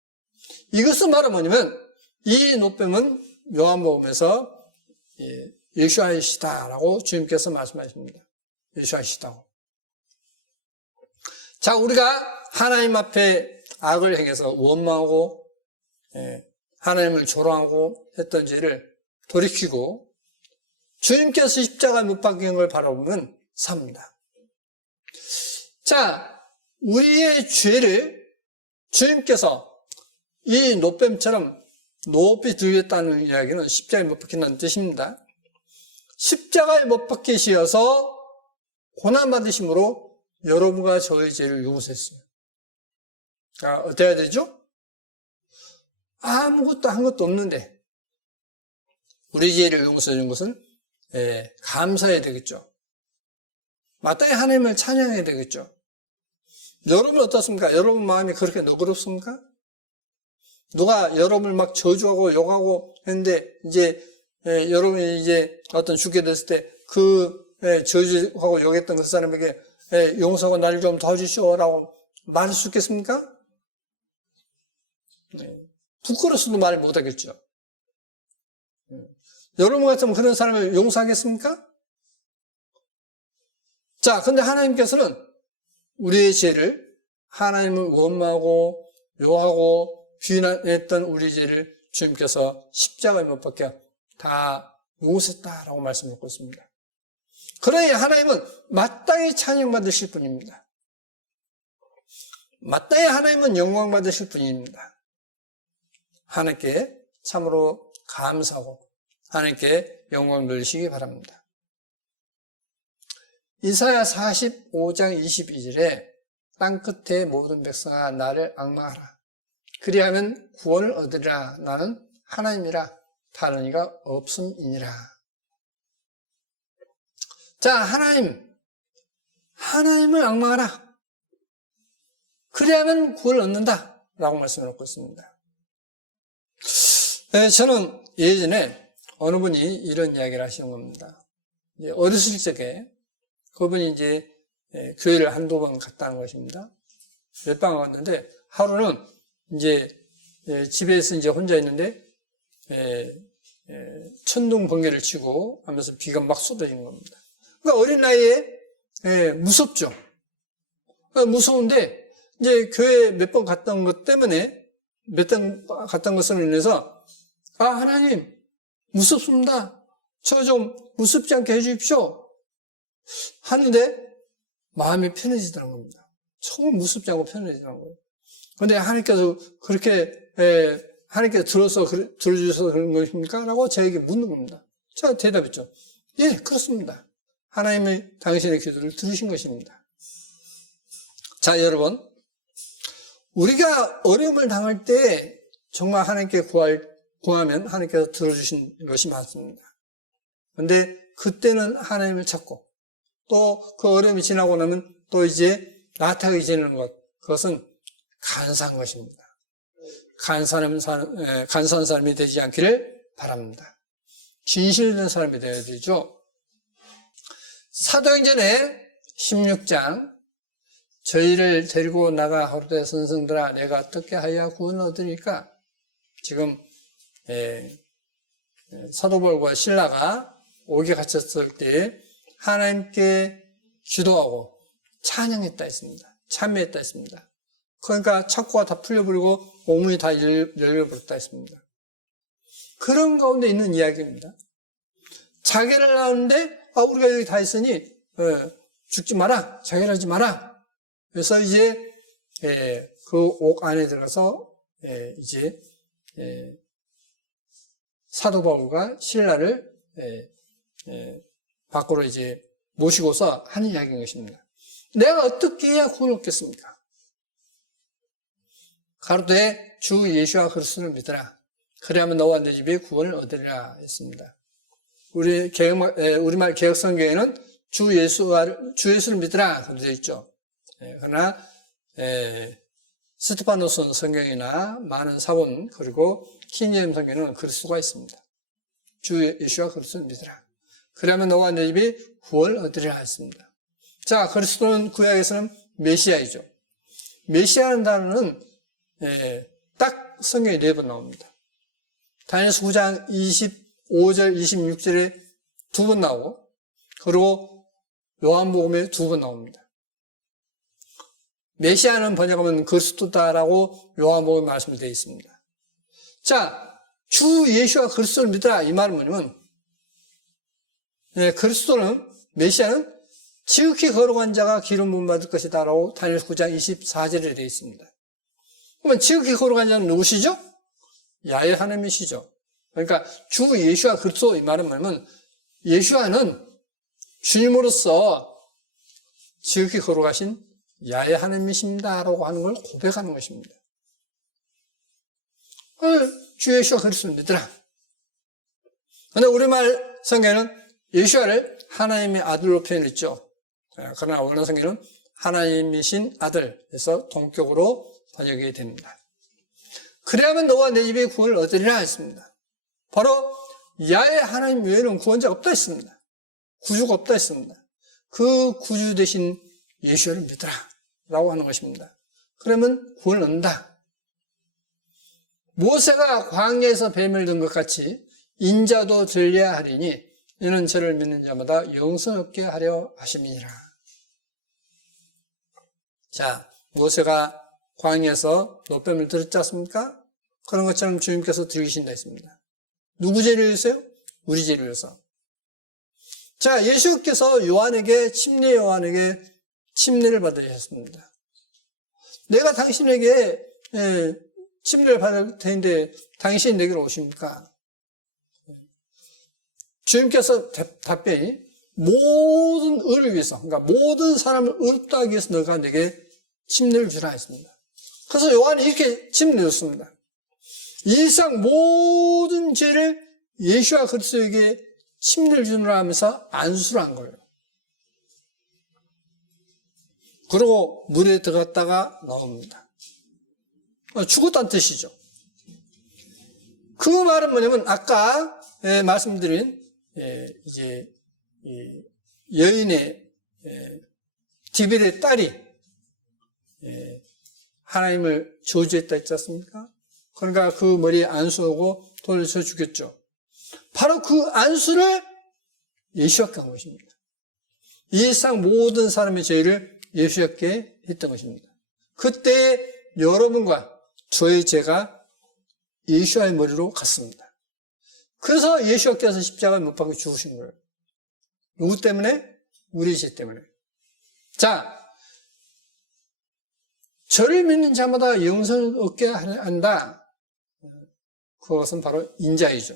이것은 바로 뭐냐면 이 놋뱀은 요한복음에서 예수아이시다라고 주님께서 말씀하십니다. 예수아이시다고. 자, 우리가 하나님 앞에 악을 행해서 원망하고 하나님을 조롱하고 했던 죄를 돌이키고 주님께서 십자가에 못 박힌 걸 바라보면 삽니다. 자, 우리의 죄를 주님께서 이 놋뱀처럼 높이 들겠다는 이야기는 십자가에 못 박힌다는 뜻입니다. 십자가에 못 박히셔서 고난받으심으로 여러분과 저의 죄를 용서했어요. 자, 어떻게 해야 되죠? 아무것도 한 것도 없는데 우리 죄를 용서해 준 것은 감사해야 되겠죠. 마땅히 하나님을 찬양해야 되겠죠. 여러분 어떻습니까? 여러분 마음이 그렇게 너그럽습니까? 누가 여러분을 막 저주하고 욕하고 했는데 이제 여러분이 이제 어떤 죽게 됐을 때 그 저주하고 욕했던 그 사람에게 용서하고 나를 좀 도와주시오라고 말할 수 있겠습니까? 부끄러워서도 말 못하겠죠. 여러분 같으면 그런 사람을 용서하겠습니까? 자, 근데 하나님께서는 우리의 죄를 하나님을 원망하고 욕하고 비난했던 우리 죄를 주님께서 십자가에 못 박혀 다 용서했다라고 말씀하고 있습니다. 그러니 하나님은 마땅히 찬양받으실 분입니다. 마땅히 하나님은 영광 받으실 분입니다. 하나님께 참으로 감사하고 하나님께 영광을 돌리시기 바랍니다. 이사야 45장 22절에 땅끝의 모든 백성아 나를 앙망하라. 그리하면 구원을 얻으리라. 나는 하나님이라 다른 이가 없음이니라. 자, 하나님을 앙망하라. 그래야만 구원을 얻는다. 라고 말씀을 놓고 있습니다. 네, 저는 예전에 어느 분이 이런 이야기를 하시는 겁니다. 어렸을 적에 그분이 이제 교회를 한두 번 갔다는 것입니다. 몇 방 갔는데 하루는 이제 집에서 이제 혼자 있는데 천둥 번개를 치고 하면서 비가 막 쏟아지는 겁니다. 그러니까 어린 나이에 무섭죠. 무서운데 이제 교회 몇 번 갔던 것 때문에 몇 번 갔던 것으로 인해서 하나님 무섭습니다. 저 좀 무섭지 않게 해주십시오. 하는데 마음이 편해지더라는 겁니다. 정말 무섭지 않고 편해지더라는 거예요. 그런데 하나님께서 그렇게 하나님께서 들어주셔서 그런 것입니까? 라고 저에게 묻는 겁니다. 제가 대답했죠. 예, 그렇습니다. 하나님이 당신의 기도를 들으신 것입니다. 자, 여러분, 우리가 어려움을 당할 때 정말 하나님께 구하면 하나님께서 들어주신 것이 많습니다. 그런데 그때는 하나님을 찾고 또 그 어려움이 지나고 나면 또 이제 나타나게 지내는 것, 그것은 간사한 것입니다. 간사한 사람이 되지 않기를 바랍니다. 진실된 사람이 되어야 되죠. 사도행전의 16장, 저희를 데리고 나가 하루되 선생들아 내가 어떻게 하여야 구원을 얻으니까, 지금 사도 바울과 실라가 옥에 갇혔을 때 하나님께 기도하고 찬양했다 했습니다. 참여했다 했습니다. 그러니까 착고가 다 풀려버리고 오문이 다 열려버렸다 했습니다. 그런 가운데 있는 이야기입니다. 자결을 하는데 우리가 여기 다 있으니 죽지 마라, 자결하지 마라. 그래서 이제 그 옥 안에 들어가서 이제 사도 바울과 실라를 밖으로 이제 모시고서 하는 이야기인 것입니다. 내가 어떻게 해야 구원을 얻겠습니까? 가로되 주 예수와 그리스도를 믿으라. 그래야만 너와 내 집에 구원을 얻으리라 했습니다. 우리말 개혁성경에는 주 예수를 믿으라 그렇게 되어 있죠. 그러나 스테파노스 성경이나 많은 사본 그리고 킹제임스 성경에는 그리스도가 있습니다. 주 예수와 그리스도를 믿으라. 그러면 너와 내 집이 구원을 얻으리라 했습니다. 자, 그리스도는 구약에서는 메시아이죠. 메시아라는 단어는 딱 성경에 4번 나옵니다. 다니엘서 9장 25절, 26절에 2번 나오고, 그리고 요한복음에 2번 나옵니다. 메시아는 번역하면 그리스도다라고 요한복음에 말씀이 되어 있습니다. 자, 주 예수와 그리스도를 믿으라. 이 말은 뭐냐면, 그리스도는, 메시아는 지극히 거룩한 자가 기름 부음 받을 것이다 라고 다니엘서 9장 24절에 되어 있습니다. 그러면 지극히 거룩한 자는 누구시죠? 야훼 하나님이시죠. 그러니까 주 예수와 그리스도, 이 말은 뭐냐면 예수와는 주님으로서 지극히 거룩하신 야훼 하나님이십니다 라고 하는 걸 고백하는 것입니다. 주 예수와 그리스도를 믿으라. 그런데 우리말 성경에는 예수와를 하나님의 아들로 표현했죠. 그러나 원어 성경은 하나님이신 아들에서 동격으로 번역이 됩니다. 그래야만 너와 내 집에 구원을 얻으리라 했습니다. 바로 야훼 하나님 외에는 구원자가 없다 했습니다. 구주가 없다 했습니다. 그 구주 대신 예수를 믿으라 라고 하는 것입니다. 그러면 구원을 얻는다. 모세가 광야에서 뱀을 든 것 같이 인자도 들려야 하리니 이는 저를 믿는 자마다 영생 얻게 하려 하심이니라. 자, 모세가 광야에서 노뱀을 들었지 않습니까? 그런 것처럼 주님께서 들으신다 했습니다. 누구 죄를 위해서요? 우리 죄를 위해서. 자, 예수께서 침례 요한에게 침례를 받으셨습니다. 내가 당신에게 침례를 받을 텐데 당신이 내게로 오십니까? 주님께서 답변이 모든 의를 위해서, 그러니까 모든 사람을 의롭다 하기 위해서 너가 내게 침례를 주라 했습니다. 그래서 요한이 이렇게 침례를 줬습니다. 일상 모든 죄를 예수와 그리스도에게 침례를 주느라 하면서 안수를 한 거예요. 그리고 물에 들어갔다가 나옵니다. 죽었다는 뜻이죠. 그 말은 뭐냐면 아까 말씀드린 이제 여인의 디벨의 딸이 하나님을 저주했다 했지 않습니까? 그러니까 그 머리에 안수하고 돌을 쳐 죽였죠. 바로 그 안수를 예수였게 한 것입니다. 이 세상 모든 사람의 죄를 예수였게 했던 것입니다. 그때 여러분과 저의 죄가 예수의 머리로 갔습니다. 그래서 예수께서 십자가에 못 박혀 죽으신 거예요. 누구 때문에? 우리 죄 때문에. 자, 저를 믿는 자마다 영생을 얻게 한다. 그것은 바로 인자이죠.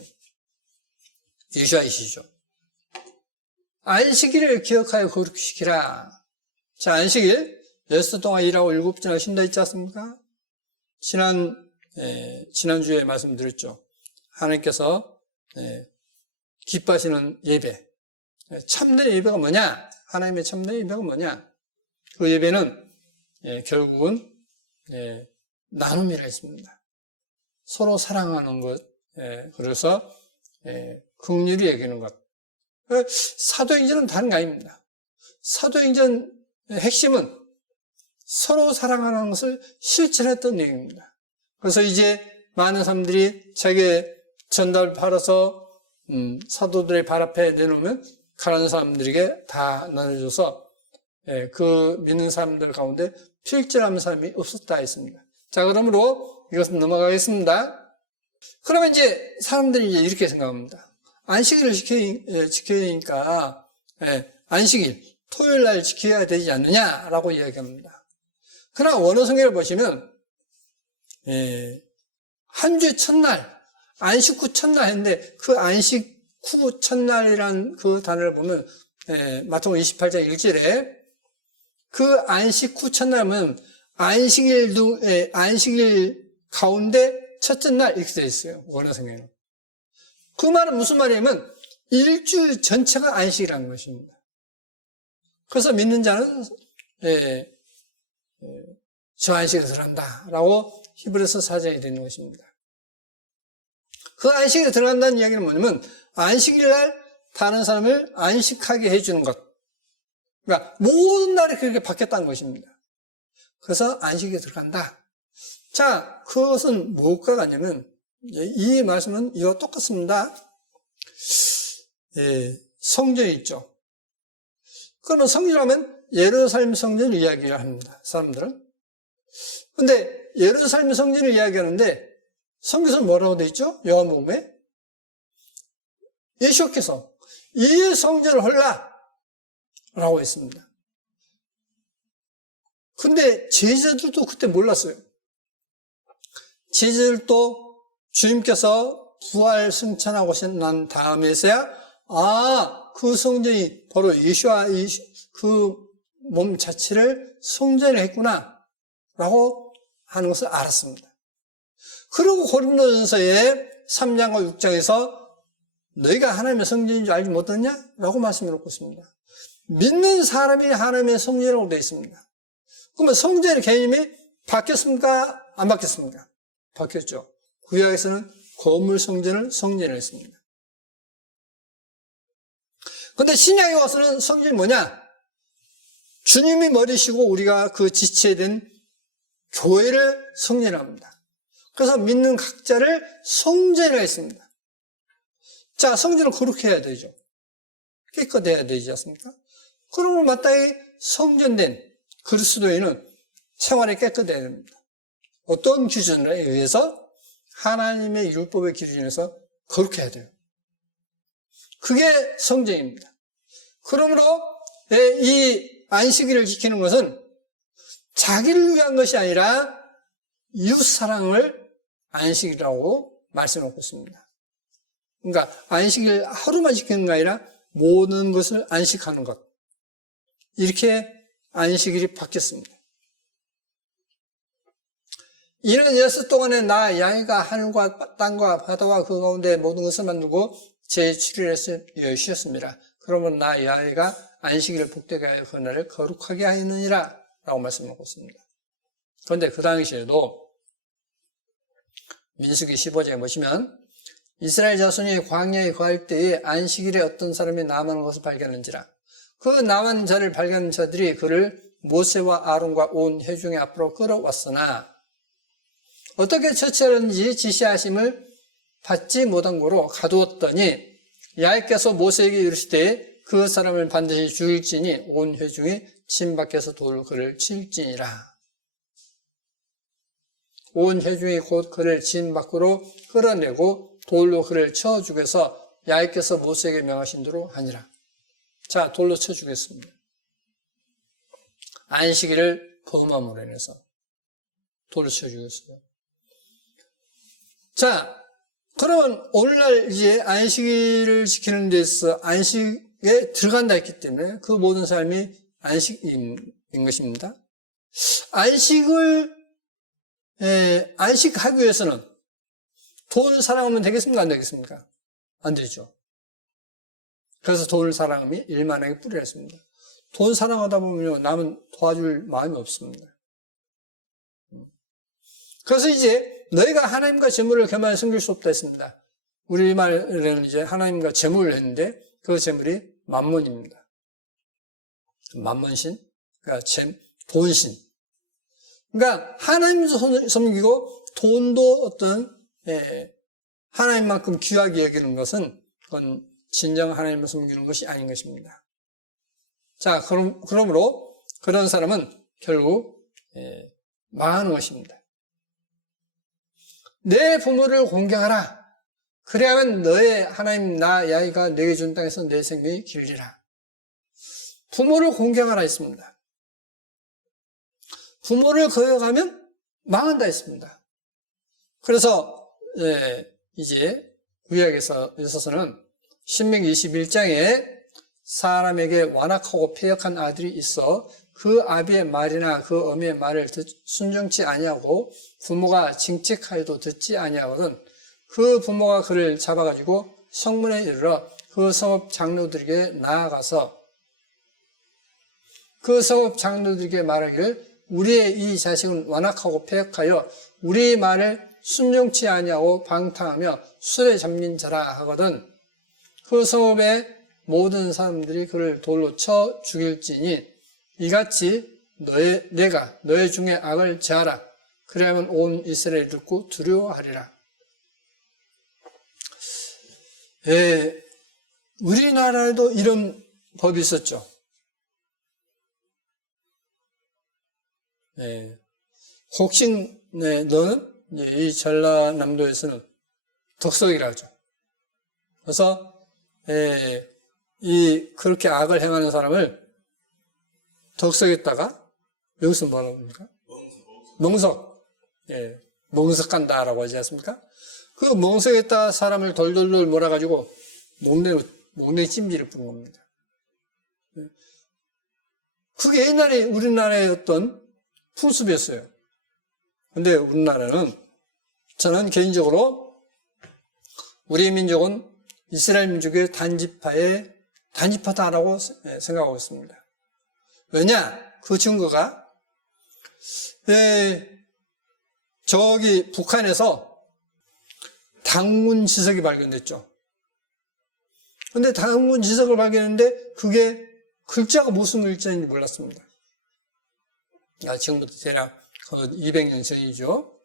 예수이시죠. 안식일을 기억하여 거룩히 지키라. 자, 안식일 6일 동안 일하고 7째나 쉰다 했지 않습니까? 지난주에 말씀드렸죠. 하나님께서 기뻐하시는 예배. 참된 예배가 뭐냐? 하나님의 참된 예배가 뭐냐? 그 예배는 결국은 나눔이라 했습니다. 서로 사랑하는 것, 그래서 긍휼히 여기는 것. 사도행전은 다른 거 아닙니다. 사도행전 핵심은 서로 사랑하는 것을 실천했던 얘기입니다. 그래서 이제 많은 사람들이 자기 전달 팔아서 사도들의 발 앞에 내놓으면 가난한 사람들에게 다 나눠줘서 그 믿는 사람들 가운데 필절하는 사람이 없었다 했습니다. 자, 그러므로 이것은 넘어가겠습니다. 그러면 이제 사람들이 이제 이렇게 생각합니다. 안식일을 지켜야 되니까 안식일 토요일 날 지켜야 되지 않느냐라고 이야기합니다. 그러나 원어성경을 보시면 한 주 첫날 안식 후 첫날 했는데 그 안식 후 첫날이라는 그 단어를 보면 마태복음 28장 1절에 그 안식 후 첫날은 안식일 가운데 첫째 날 이렇게 되어 있어요. 원어성경에는. 그 말은 무슨 말이냐면 일주일 전체가 안식이라는 것입니다. 그래서 믿는 자는 저 안식에 들어간다 라고 히브리서 4장이 되는 것입니다. 그 안식에 들어간다는 이야기는 뭐냐면 안식일 날 다른 사람을 안식하게 해주는 것. 그러니까 모든 날이 그렇게 바뀌었다는 것입니다. 그래서 안식에 들어간다. 자, 그것은 무엇과 같냐면 이 말씀은 이와 똑같습니다. 성전이 있죠. 그러면 성전하면 예루살렘 성전을 이야기를 합니다. 사람들은. 근데 예루살렘 성전을 이야기하는데 성경에서는 뭐라고 되어 있죠? 요한복음에 예수께서 이 성전을 헐라 라고 했습니다. 근데 제자들도 그때 몰랐어요. 제자들도 주님께서 부활 승천하고 난 다음에서야 그 성전이 바로 예수와 그 몸 자체를 성전을 했구나 라고 하는 것을 알았습니다. 그리고 고린도전서의 3장과 6장에서 너희가 하나님의 성전인 줄 알지 못했냐? 라고 말씀해 놓고 있습니다. 믿는 사람이 하나님의 성전이라고 되어 있습니다. 그러면 성전의 개념이 바뀌었습니까? 안 바뀌었습니까? 바뀌었죠. 구약에서는 건물 성전을 성전을 했습니다. 그런데 신약에 와서는 성전이 뭐냐? 주님이 머리시고 우리가 그 지체에 된 교회를 성전합니다. 그래서 믿는 각자를 성전이라 했습니다. 자, 성전을 거룩히 해야 되죠. 깨끗해야 되지 않습니까? 그러면 마땅히 성전된 그리스도인은 생활이 깨끗해야 됩니다. 어떤 기준에 의해서? 하나님의 율법의 기준에서 거룩해야 돼요. 그게 성전입니다. 그러므로 이 안식일을 지키는 것은 자기를 위한 것이 아니라 이웃사랑을 안식이라고 말씀하고 있습니다. 그러니까 안식일 하루만 지키는 게 아니라 모든 것을 안식하는 것. 이렇게 안식일이 바뀌었습니다. 이는 6일 동안에 나 양이가 하늘과 땅과 바다와 그 가운데 모든 것을 만들고 제7일에 쉬었습니다. 그러면 나 야훼가 안식일을 복되게 하여 그 날을 거룩하게 하였느니라 라고 말씀하고 있습니다. 그런데 그 당시에도 민수기 15장에 보시면 이스라엘 자손이 광야에 거할 때에 안식일에 어떤 사람이 남아는 것을 발견한지라. 그 남은 자를 발견한 자들이 그를 모세와 아론과 온 회중의 앞으로 끌어왔으나 어떻게 처치하는지 지시하심을 받지 못한 고로 가두었더니 야훼께서 모세에게 이르시되 그 사람을 반드시 죽일지니 온 회중이 진 밖에서 돌로 그를 칠지니라. 온 회중이 곧 그를 진 밖으로 끌어내고 돌로 그를 쳐 죽여서 야훼께서 모세에게 명하신 대로 하니라. 자, 돌로 쳐 죽였습니다. 안식일을 범함으로 인해서 돌로 쳐 죽였어요. 자, 그러면 오늘날 이제 안식일을 지키는 데서 안식에 들어간다 했기 때문에 그 모든 삶이 안식인 것입니다. 안식하기 위해서는 돈을 사랑하면 되겠습니까? 안 되겠습니까? 안 되죠. 그래서 돈을 사랑함이 일만하게 뿌리라 했습니다. 돈 사랑하다 보면 남은 도와줄 마음이 없습니다. 그래서 이제 너희가 하나님과 재물을 겸하여 섬길 수 없다 했습니다. 우리말에는 이제 하나님과 재물을 했는데 그 재물이 만몬입니다. 만몬신, 그러니까 돈신. 그러니까 하나님도 섬기고 돈도 어떤 하나님만큼 귀하게 여기는 것은 그건 진정 하나님을 섬기는 것이 아닌 것입니다. 자, 그러므로 그런 사람은 결국 망하는 것입니다. 내 부모를 공경하라. 그래야만 너의 하나님 나 야훼가 내게 준 땅에서 내 생명이 길리라. 부모를 공경하라 했습니다. 부모를 거역하면 망한다 했습니다. 그래서 이제 구약에서 있어서는 신명기 21장에 사람에게 완악하고 패역한 아들이 있어 그 아비의 말이나 그 어미의 말을 순종치 아니하고 부모가 징책하여도 듣지 아니하거든 그 부모가 그를 잡아가지고 성문에 이르러 그 성읍 장로들에게 나아가서 그 성읍 장로들에게 말하기를 우리의 이 자식은 완악하고 패역하여 우리 말을 순종치 아니하고 방탕하며 술에 잠긴 자라 하거든 그 성읍의 모든 사람들이 그를 돌로 쳐 죽일지니 이같이 내가 너의 중에 악을 제하라. 그래야만 온 이스라엘이 듣고 두려워하리라. 우리나라에도 이런 법이 있었죠. 혹시 너는 이 전라남도에서는 덕석이라고 하죠. 그래서 그렇게 악을 행하는 사람을 덕석에다가 여기서 뭐라고 합니까? 멍석. 멍석간다라고 하지 않습니까? 그 멍석에다가 사람을 돌돌돌 몰아가지고 목내 찜질을 부는 겁니다. 그게 옛날에 우리나라의 어떤 풍습이었어요. 근데 우리나라는 저는 개인적으로 우리 민족은 이스라엘 민족의 단지파다라고 생각하고 있습니다. 왜냐? 그 증거가 저기 북한에서 당군 지석이 발견됐죠. 근데 당군 지석을 발견했는데 그게 글자가 무슨 글자인지 몰랐습니다. 지금부터 대략 200년 전이죠.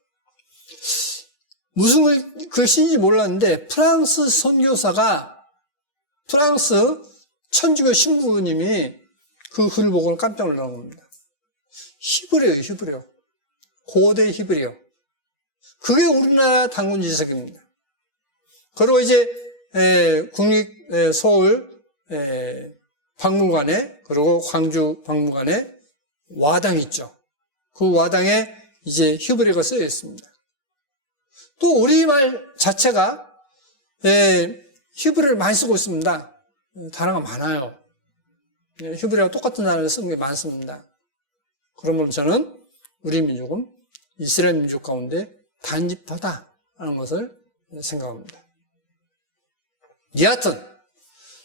무슨 글씨인지 몰랐는데 프랑스 선교사가 프랑스 천주교 신부님이 그 글 보고 깜짝 놀란 겁니다. 히브리어. 고대 히브리어. 그게 우리나라 당군 지석입니다. 그리고 이제 국립 서울 박물관에 그리고 광주 박물관에 와당이 있죠. 그 와당에 이제 히브리어가 쓰여 있습니다. 또 우리말 자체가 히브리어를 많이 쓰고 있습니다. 단어가 많아요. 히브리어와 똑같은 단어를 쓰는 게 많습니다. 그러므로 저는 우리 민족은 이스라엘 민족 가운데 단지파다라는 것을 생각합니다. 여하튼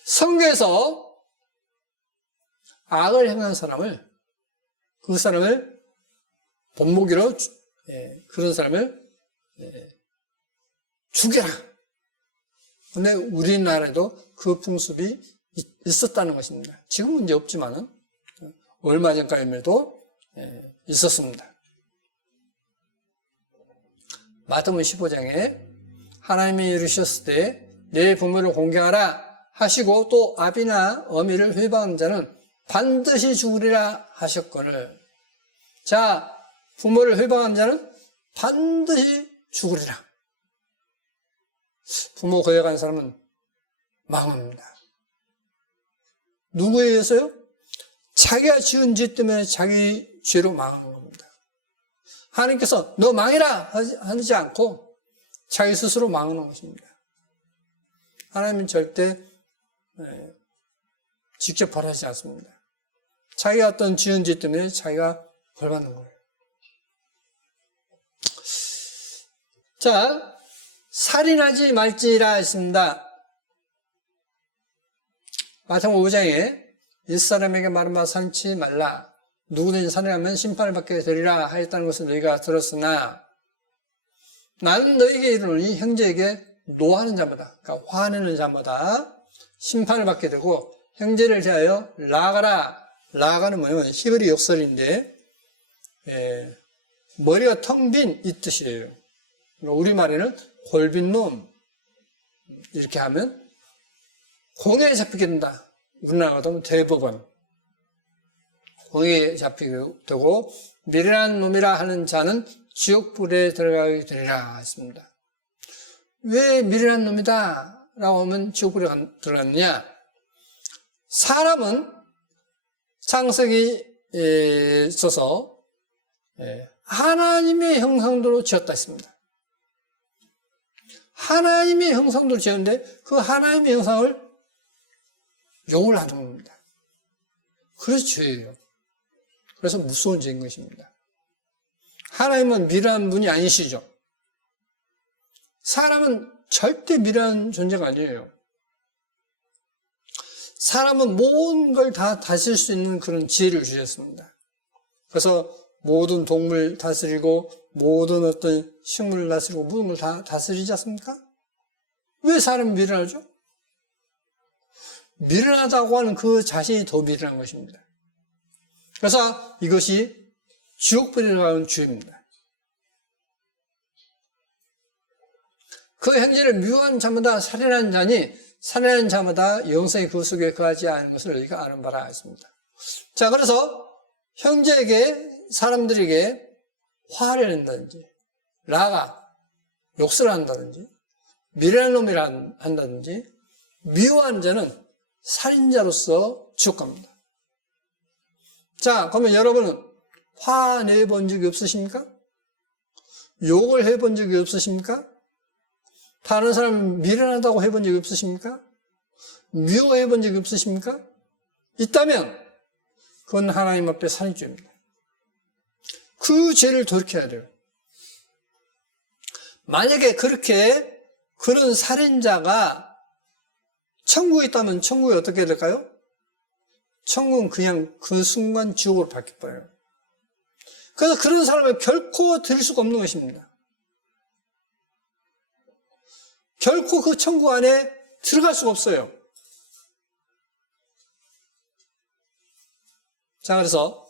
성경에서 악을 행한 사람을 그 사람을 본보기로 그런 사람을 죽여라. 근데 우리나라에도 그 풍습이 있었다는 것입니다. 지금 문제 없지만은 얼마 전까지도 있었습니다. 마태복음 15장에 하나님이 이르셨을 때 내 부모를 공경하라 하시고 또 아비나 어미를 회방하는 자는 반드시 죽으리라 하셨거늘. 자, 부모를 회방하는 자는 반드시 죽으리라. 부모 거역하는 사람은 망합니다. 누구에 의해서요? 자기가 지은 죄 때문에 자기 죄로 망하는 겁니다. 하나님께서 너 망해라 하지 않고 자기 스스로 망하는 것입니다. 하나님은 절대 직접 벌하지 않습니다. 자기가 어떤 지은 죄 때문에 자기가 벌받는 거예요. 자, 살인하지 말지라 했습니다. 마태복음 5장에 옛사람에게 말하마 살인치 말라. 누구든지 살인하면 심판을 받게 되리라 하였다는 것을 너희가 들었으나 나는 너희에게 이르노니 형제에게 노하는 자마다, 그러니까 화내는 자마다 심판을 받게 되고 형제를 대하여 라가라. 라가는 뭐냐면 히브리 역설인데 머리가 텅 빈 이 뜻이에요. 우리말에는 골빈 놈 이렇게 하면 공회에 잡히게 된다. 우리나라 같으면 대법원 공회에 잡히게 되고 미련한 놈이라 하는 자는 지옥불에 들어가게 되리라 했습니다. 왜 미련한 놈이다 라고 하면 지옥불에 들어갔느냐? 사람은 창세기에 있어서 하나님의 형상대로 지었다 했습니다. 하나님의 형상대로 지었는데 그 하나님의 형상을 욕을 하는 겁니다. 그래서 죄예요. 그래서 무서운 죄인 것입니다. 하나님은 미련한 분이 아니시죠. 사람은 절대 미련한 존재가 아니에요. 사람은 모든 걸 다 다스릴 수 있는 그런 지혜를 주셨습니다. 그래서 모든 동물 다스리고 모든 어떤 식물을 다스리고 모든 걸 다 다스리지 않습니까? 왜 사람이 미련하죠? 미련하다고 하는 그 자신이 더 미련한 것입니다. 그래서 이것이 지옥불에 가는 죄입니다. 그 형제를 미워하는 자마다 살인하는 자니 살인하는 자마다 영생의 그 속에 거하지 않은 것을 너희가 아는 바라 했습니다. 자, 그래서 형제에게 사람들에게 화를 낸다든지 라가 욕설을 한다든지 미련한 놈이라 한다든지 미워하는 자는 살인자로서 지옥 갑니다. 자, 그러면 여러분은 화내본 적이 없으십니까? 욕을 해본 적이 없으십니까? 다른 사람 미련하다고 해본 적이 없으십니까? 미워해본 적이 없으십니까? 있다면 그건 하나님 앞에 살인죄입니다. 그 죄를 돌이켜야 돼요. 만약에 그렇게 그런 살인자가 천국에 있다면 천국이 어떻게 될까요? 천국은 그냥 그 순간 지옥으로 바뀌어버려요. 그래서 그런 사람을 결코 들일 수가 없는 것입니다. 결코 그 천국 안에 들어갈 수가 없어요. 자, 그래서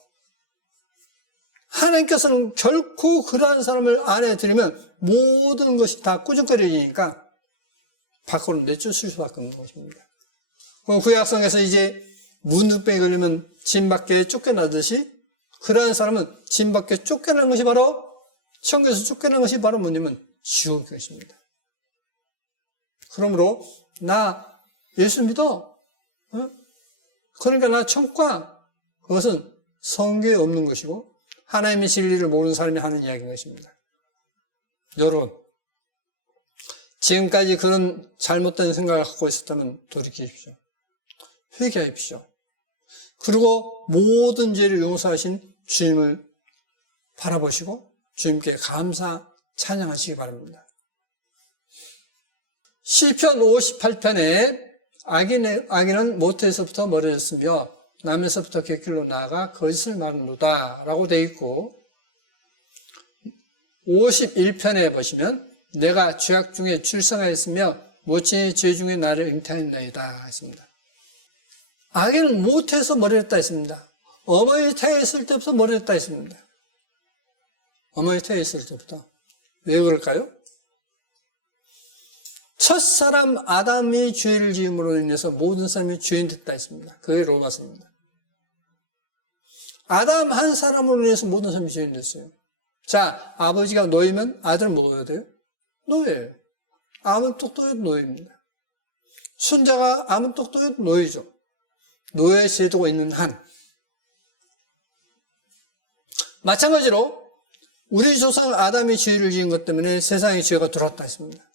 하나님께서는 결코 그러한 사람을 안에 들이면 모든 것이 다 꾸중거려지니까 밖으로 내쫓을 수밖에 없는 것입니다. 그럼 구약성에서 이제 문둥병에 걸리면 진 밖에 쫓겨나듯이 그러한 사람은 진 밖에 쫓겨나는 것이 바로 천국에서 쫓겨나는 것이 바로 뭐냐면 지옥인 것입니다. 그러므로 나 예수 믿어. 그러니까 나 천국 가. 그것은 성경에 없는 것이고 하나님의 진리를 모르는 사람이 하는 이야기인 것입니다. 여러분, 지금까지 그런 잘못된 생각을 갖고 있었다면 돌이키십시오. 회개하십시오. 그리고 모든 죄를 용서하신 주님을 바라보시고 주님께 감사 찬양하시기 바랍니다. 시편 58편에 악인은 모태에서부터 멀어졌으며 남에서부터 객길로 나아가 거짓을 말하노다 라고 되어 있고 51편에 보시면 내가 죄악 중에 출생하였으며 모친의 죄 중에 나를 잉태하였나이다 했습니다. 악인은 못해서 머리를 따 했습니다. 어머니 태에 있을 때부터 머리를 따 했습니다. 어머니 태에 있을 때부터. 왜 그럴까요? 첫사람 아담이 죄를 지음으로 인해서 모든 사람이 죄인 됐다 했습니다. 그게 로마서입니다. 아담 한 사람으로 인해서 모든 사람이 죄인 됐어요. 자, 아버지가 노예면 아들은 뭐가 돼요? 노예예요. 암은 똑똑해도 노예입니다. 손자가 암은 똑똑해도 노예죠. 노예 제도가 있는 한. 마찬가지로 우리 조상 아담이 죄를 지은 것 때문에 세상에 죄가 들어왔다 했습니다.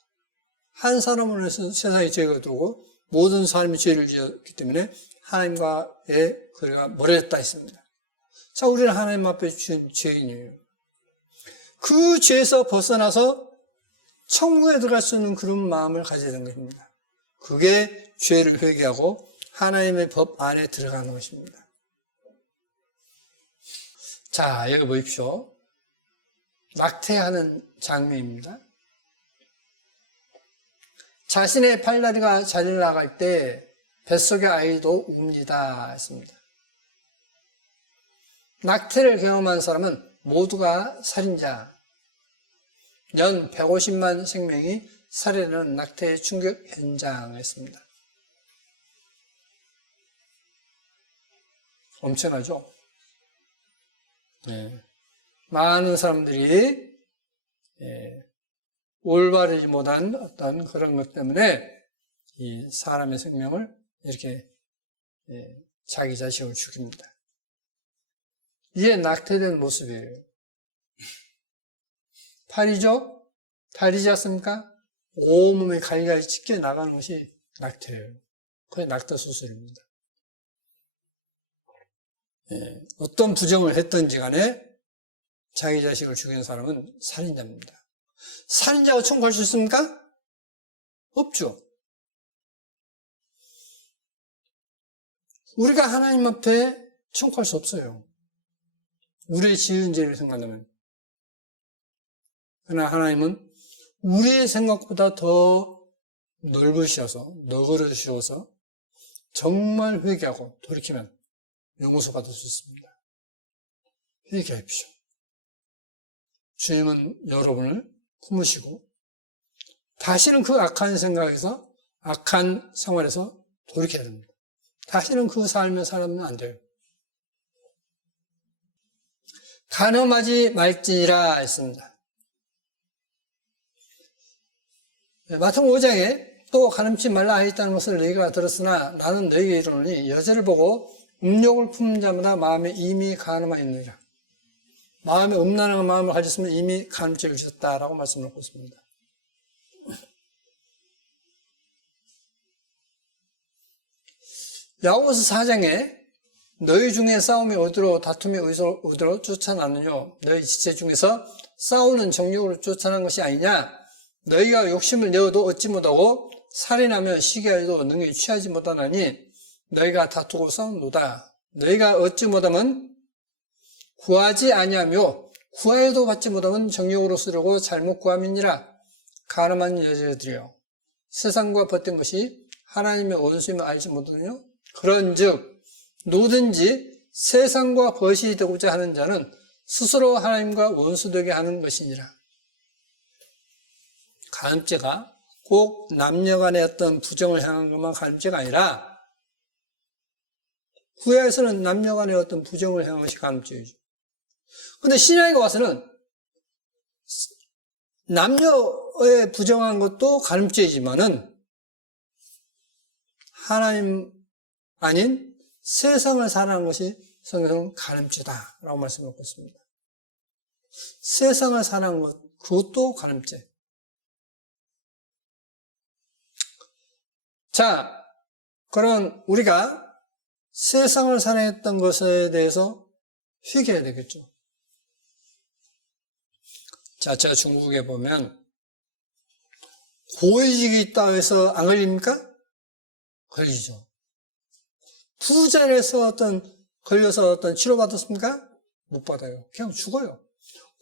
한 사람으로 해서 세상에 죄가 들어오고 모든 사람이 죄를 지었기 때문에 하나님과의 거리가 멀어졌다 했습니다. 자, 우리는 하나님 앞에 주신 죄인이에요. 그 죄에서 벗어나서 천국에 들어갈 수 있는 그런 마음을 가져야 되는 것입니다. 그게 죄를 회개하고 하나님의 법 안에 들어가는 것입니다. 자, 여기 보십시오. 낙태하는 장면입니다. 자신의 팔다리가 잘 나갈 때 뱃속의 아이도 웁니다 했습니다. 낙태를 경험한 사람은 모두가 살인자. 연 150만 생명이 살해되는 낙태의 충격 현장이었습니다. 엄청나죠? 네. 많은 사람들이 올바르지 못한 어떤 그런 것 때문에 이 사람의 생명을 이렇게 자기 자식을 죽입니다. 이게 낙태된 모습이에요. 팔이죠? 다리지 않습니까? 온몸에 갈갈이 찢겨 나가는 것이 낙태예요. 그게 낙태 수술입니다. 어떤 부정을 했든지 간에 자기 자식을 죽인 사람은 살인자입니다. 살인자가 청구할 수 있습니까? 없죠. 우리가 하나님 앞에 청구할 수 없어요. 우리의 지은 죄를 생각하면. 그러나 하나님은 우리의 생각보다 더 넓으셔서, 너그러우셔서 정말 회개하고 돌이키면 용서 받을 수 있습니다. 회개하십시오. 주님은 여러분을 품으시고 다시는 그 악한 생각에서 악한 생활에서 돌이켜야 됩니다. 다시는 그 삶을 살면 안 돼요. 간음하지 말지니라 했습니다. 마태복음 5장에 또 간음치 말라 하였다는 것을 너희가 들었으나 나는 너희에게 이르노니 여자를 보고 음욕을 품는 자마다 마음에 이미 간음하였느니라. 마음에 음란한 마음을 가졌으면 이미 간음죄를 지었다라고 말씀하고 있습니다. 야고보서 4장에 너희 중에 싸움이 어디로 다툼이 어디로 쫓아나느뇨 너희 지체 중에서 싸우는 정욕으로 쫓아난 것이 아니냐 너희가 욕심을 내어도 얻지 못하고 살인하며 시기하여도 능히 취하지 못하나니 너희가 다투고 싸우노다. 너희가 얻지 못하면 구하지 아니하며 구하여도 받지 못하면 정욕으로 쓰려고 잘못 구함이니라. 간음한 여자들이여 세상과 벗된 것이 하나님의 원수임을 알지 못하느뇨. 그런즉 누구든지 세상과 벗이 되고자 하는 자는 스스로 하나님과 원수되게 하는 것이니라. 간음죄가 꼭 남녀간의 어떤 부정을 향한 것만 간음죄가 아니라 구약에서는 남녀간의 어떤 부정을 향한 것이 간음죄이죠. 그런데 신약에 와서는 남녀의 부정한 것도 간음죄이지만은 하나님 아닌 세상을 사랑하는 것이 성경은 간음죄다라고 말씀하고 있습니다. 세상을 사랑하는 것, 그것도 간음죄. 자, 그럼 우리가 세상을 사랑했던 것에 대해서 회개해야 되겠죠. 자, 제가 중국에 보면 고위직이 있다고 해서 안 걸립니까? 걸리죠. 부자에서 걸려서 치료받았습니까? 못 받아요. 그냥 죽어요.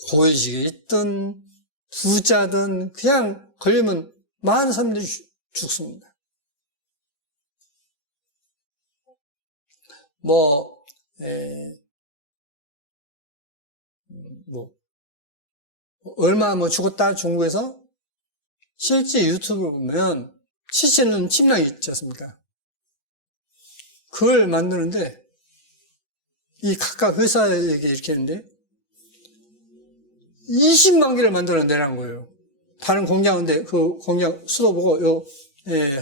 고위직에 있든, 부자든, 그냥 걸리면 많은 사람들이 죽습니다. 얼마 죽었다, 중국에서? 실제 유튜브 보면, 치치는 침낭이 있지 않습니까? 그걸 만드는데, 이 각각 회사에게 이렇게 했는데, 20만 개를 만들어내라는 거예요. 다른 공장인데, 그 공장 수도 보고,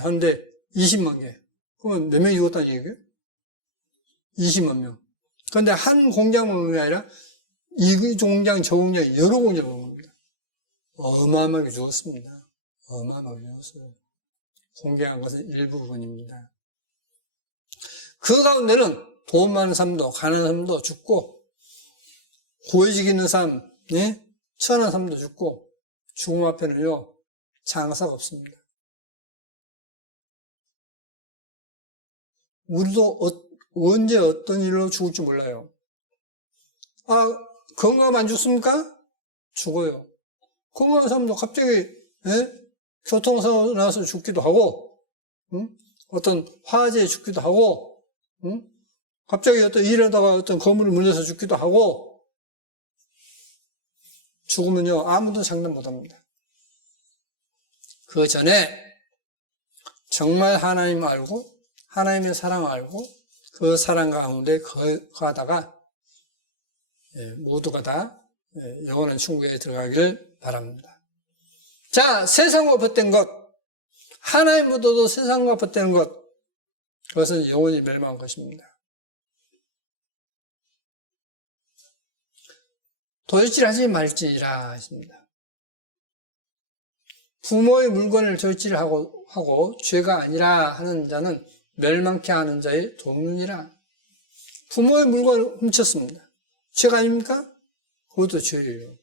하는데, 20만 개. 그러면 몇 명이 죽었다는 얘기예요? 20만 명. 그런데 한 공장만이 아니라, 이 공장, 저 공장, 여러 공장을 온 겁니다. 어마어마하게 죽었습니다. 어마어마하게 죽었어요. 공개한 것은 일부분입니다. 그 가운데는 돈 많은 사람도, 가난한 사람도 죽고, 고위직 있는 사람, 천한 사람도 죽고, 죽음 앞에는요, 장사가 없습니다. 우리도 언제 어떤 일로 죽을지 몰라요. 건강 안 죽습니까? 죽어요. 건강한 사람도 갑자기, 교통사고 나서 죽기도 하고, 어떤 화재에 죽기도 하고, 갑자기 일하다가 건물을 물려서 죽기도 하고, 죽으면요, 아무도 장담 못 합니다. 그 전에 정말 하나님 알고, 하나님의 사랑을 알고, 그 사랑 가운데 거하다가, 모두가 다 영원한 천국에 들어가길 바랍니다. 자, 세상과 벗된 것, 하나님보다도 세상과 벗된 것, 그것은 영원히 멸망한 것입니다. 도적질하지 말지라 했습니다. 부모의 물건을 도적질하고 죄가 아니라 하는 자는 멸망케 하는 자의 동lun이라. 부모의 물건을 훔쳤습니다. 죄가 아닙니까? 그것도 죄예요.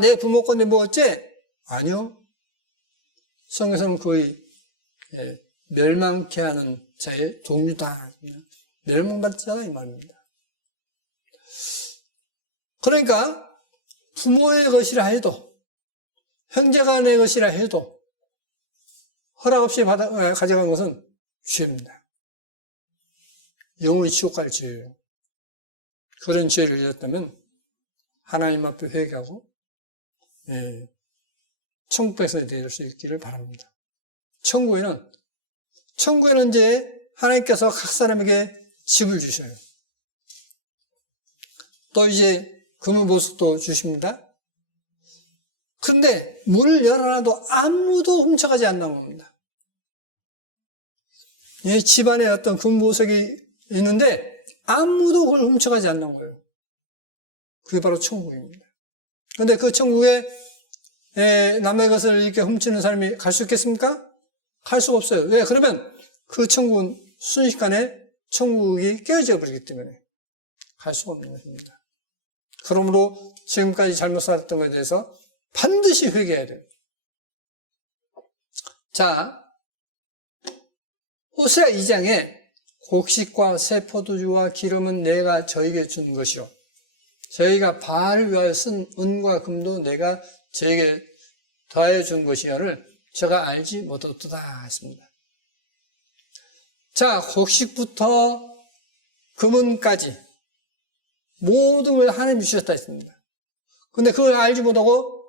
내 부모 건데 뭐 어째? 아니요. 성경에서는 거의 멸망케 하는 자의 동류다. 멸망받을 자다 이 말입니다. 그러니까 부모의 것이라 해도, 형제간의 것이라 해도 허락 없이 가져간 것은 죄입니다. 영원히 지옥 갈 죄예요. 그런 죄를 지었다면 하나님 앞에 회개하고 천국에서 내릴 수 있기를 바랍니다. 천국에는 이제 하나님께서 각 사람에게 집을 주셔요. 또 이제 금은보석도 주십니다. 그런데 문을 열어놔도 아무도 훔쳐가지 않는 겁니다. 집안에 어떤 금보석이 있는데 아무도 그걸 훔쳐가지 않는 거예요. 그게 바로 천국입니다. 그런데 그 천국에 남의 것을 이렇게 훔치는 사람이 갈 수 있겠습니까? 갈 수가 없어요. 왜? 그러면 그 천국은 순식간에 천국이 깨어져 버리기 때문에 갈 수가 없는 것입니다. 그러므로 지금까지 잘못 살았던 것에 대해서 반드시 회개해야 돼요. 자, 호세아 2장에 곡식과 새 포도주와 기름은 내가 저에게 준 것이요. 저희가 바알을 위하여 쓴 은과 금도 내가 저에게 더하여 준 것이야를 제가 알지 못하도다 했습니다. 자, 곡식부터 금은까지 모든 걸 하나님이 주셨다 했습니다. 근데 그걸 알지 못하고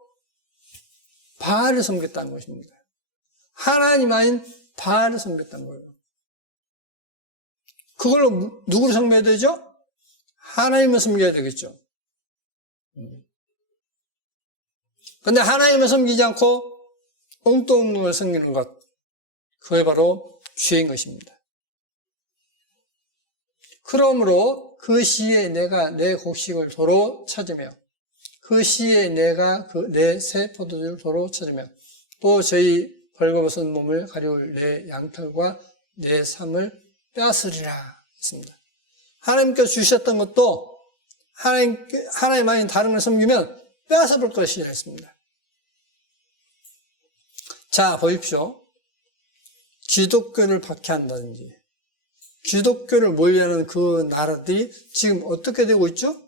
바알을 섬겼다는 것입니다. 하나님 아닌 바알을 섬겼다는 거예요. 그걸로 누구를 섬겨야 되죠? 하나님을 섬겨야 되겠죠. 근데 하나님을 섬기지 않고 엉뚱한 걸 섬기는 것, 그게 바로 죄인 것입니다. 그러므로 그 시에 내가 내 곡식을 도로 찾으며 그 시에 내가 내 새 포도주를 도로 찾으며 또 저희 벌거벗은 몸을 가리울 내 양털과 내 삶을 빼앗으리라 했습니다. 하나님께서 주셨던 것도 하나님 아닌 다른 걸 섬기면 빼앗아 볼 것이라 했습니다. 자, 보십시오. 기독교를 박해한다든지 기독교를 몰려하는 그 나라들이 지금 어떻게 되고 있죠?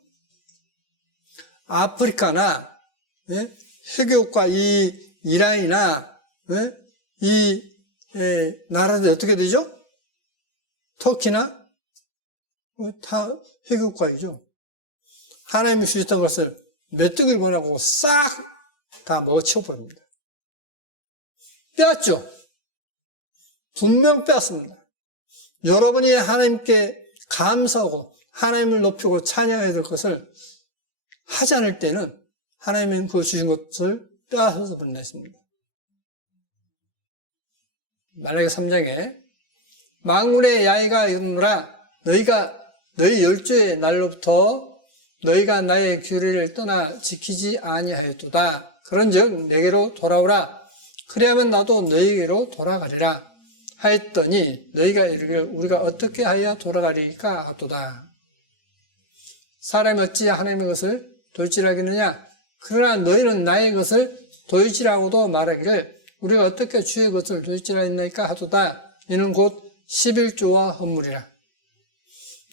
아프리카나 해교국가 이 이란이나 이 나라들이 어떻게 되죠? 터키나 다 해교국가이죠. 하나님이 주셨던 것을 메뚜기를 보내고 싹 다 먹어치워버립니다. 빼앗죠. 분명 빼앗습니다. 여러분이 하나님께 감사하고 하나님을 높이고 찬양해야 될 것을 하지 않을 때는 하나님은 그 주신 것을 빼앗아서 보냈습니다. 말라기 3장에 만군의 야훼가 이르노라 너희 열조의 날로부터 너희가 나의 규례를 떠나 지키지 아니하였도다. 그런즉 내게로 돌아오라. 그리하면 나도 너희에게로 돌아가리라 하였더니 너희가 이르기를 우리가 어떻게 하여 돌아가리까 하도다. 사람이 어찌 하나님의 것을 돌질하겠느냐? 그러나 너희는 나의 것을 돌질하고도 말하기를 우리가 어떻게 주의 것을 돌질하였나이까 하도다. 이는 곧 11조와 헌물이라.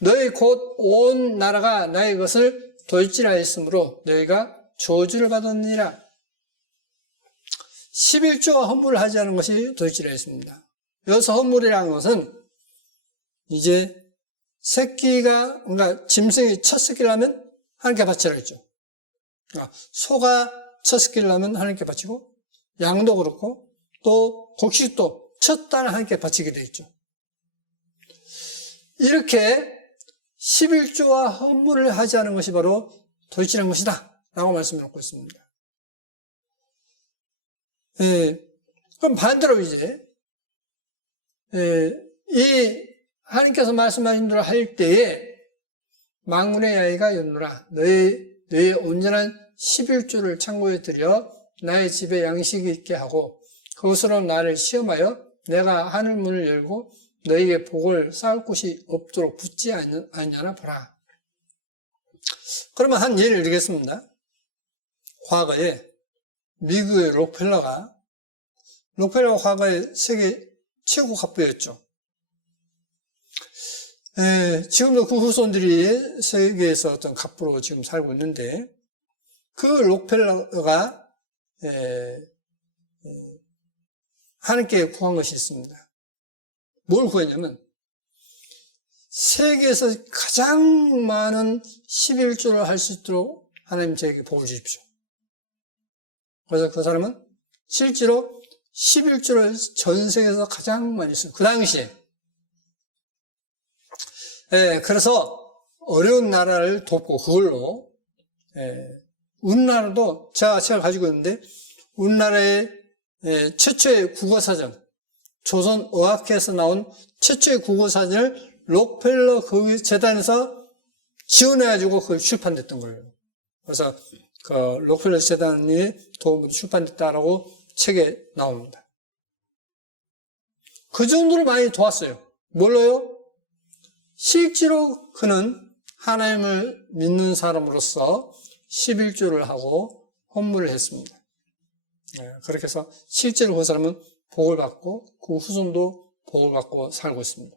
너희 곧 온 나라가 나의 것을 돌질하였으므로 너희가 저주를 받았느니라. 11조와 헌물을 하지 않은 것이 돌질하였습니다. 여기서 헌물이라는 것은 이제 새끼가, 그러니까 짐승이 첫 새끼를 하면 하나님께 바치라 했죠. 소가 첫 새끼를 하면 하나님께 바치고, 양도 그렇고, 또 곡식도 첫 딸을 하나님께 바치게 되어 있죠. 이렇게 11조와 헌물을 하지 않은 것이 바로 돌질한 것이다 라고 말씀을 놓고 있습니다. 그럼 반대로 이제 이 하나님께서 말씀하신 대로 할 때에 만군의 야훼가 이르노라 너의 온전한 11조를 창고에 들여 나의 집에 양식이 있게 하고 그것으로 나를 시험하여 내가 하늘 문을 열고 너희에게 복을 쌓을 곳이 없도록 붙지 않냐나 보라. 그러면 한 예를 들겠습니다. 과거에 미국의 록펠러가 과거에 세계 최고 갑부였죠. 지금도 그 후손들이 세계에서 어떤 갑부로 지금 살고 있는데 그 록펠러가 하나님께 구한 것이 있습니다. 뭘 구했냐면 세계에서 가장 많은 11조를 할 수 있도록 하나님 저에게 복을 주십시오. 그래서 그 사람은 실제로 11조를 전 세계에서 가장 많이 했어요. 그 당시에. 그래서 어려운 나라를 돕고 그걸로 우리나라도 제가 가지고 있는데 우리나라의 최초의 국어사전 조선어학회에서 나온 최초의 국어사전을 록펠러 그 재단에서 지원해가지고 그걸 출판됐던 거예요. 그래서 그 록펠러 재단이 도움으로 출판됐다라고 책에 나옵니다. 그 정도로 많이 도왔어요. 뭘로요? 실제로 그는 하나님을 믿는 사람으로서 11조를 하고 헌물을 했습니다. 그렇게 해서 실제로 그 사람은 복을 받고 그 후손도 복을 받고 살고 있습니다.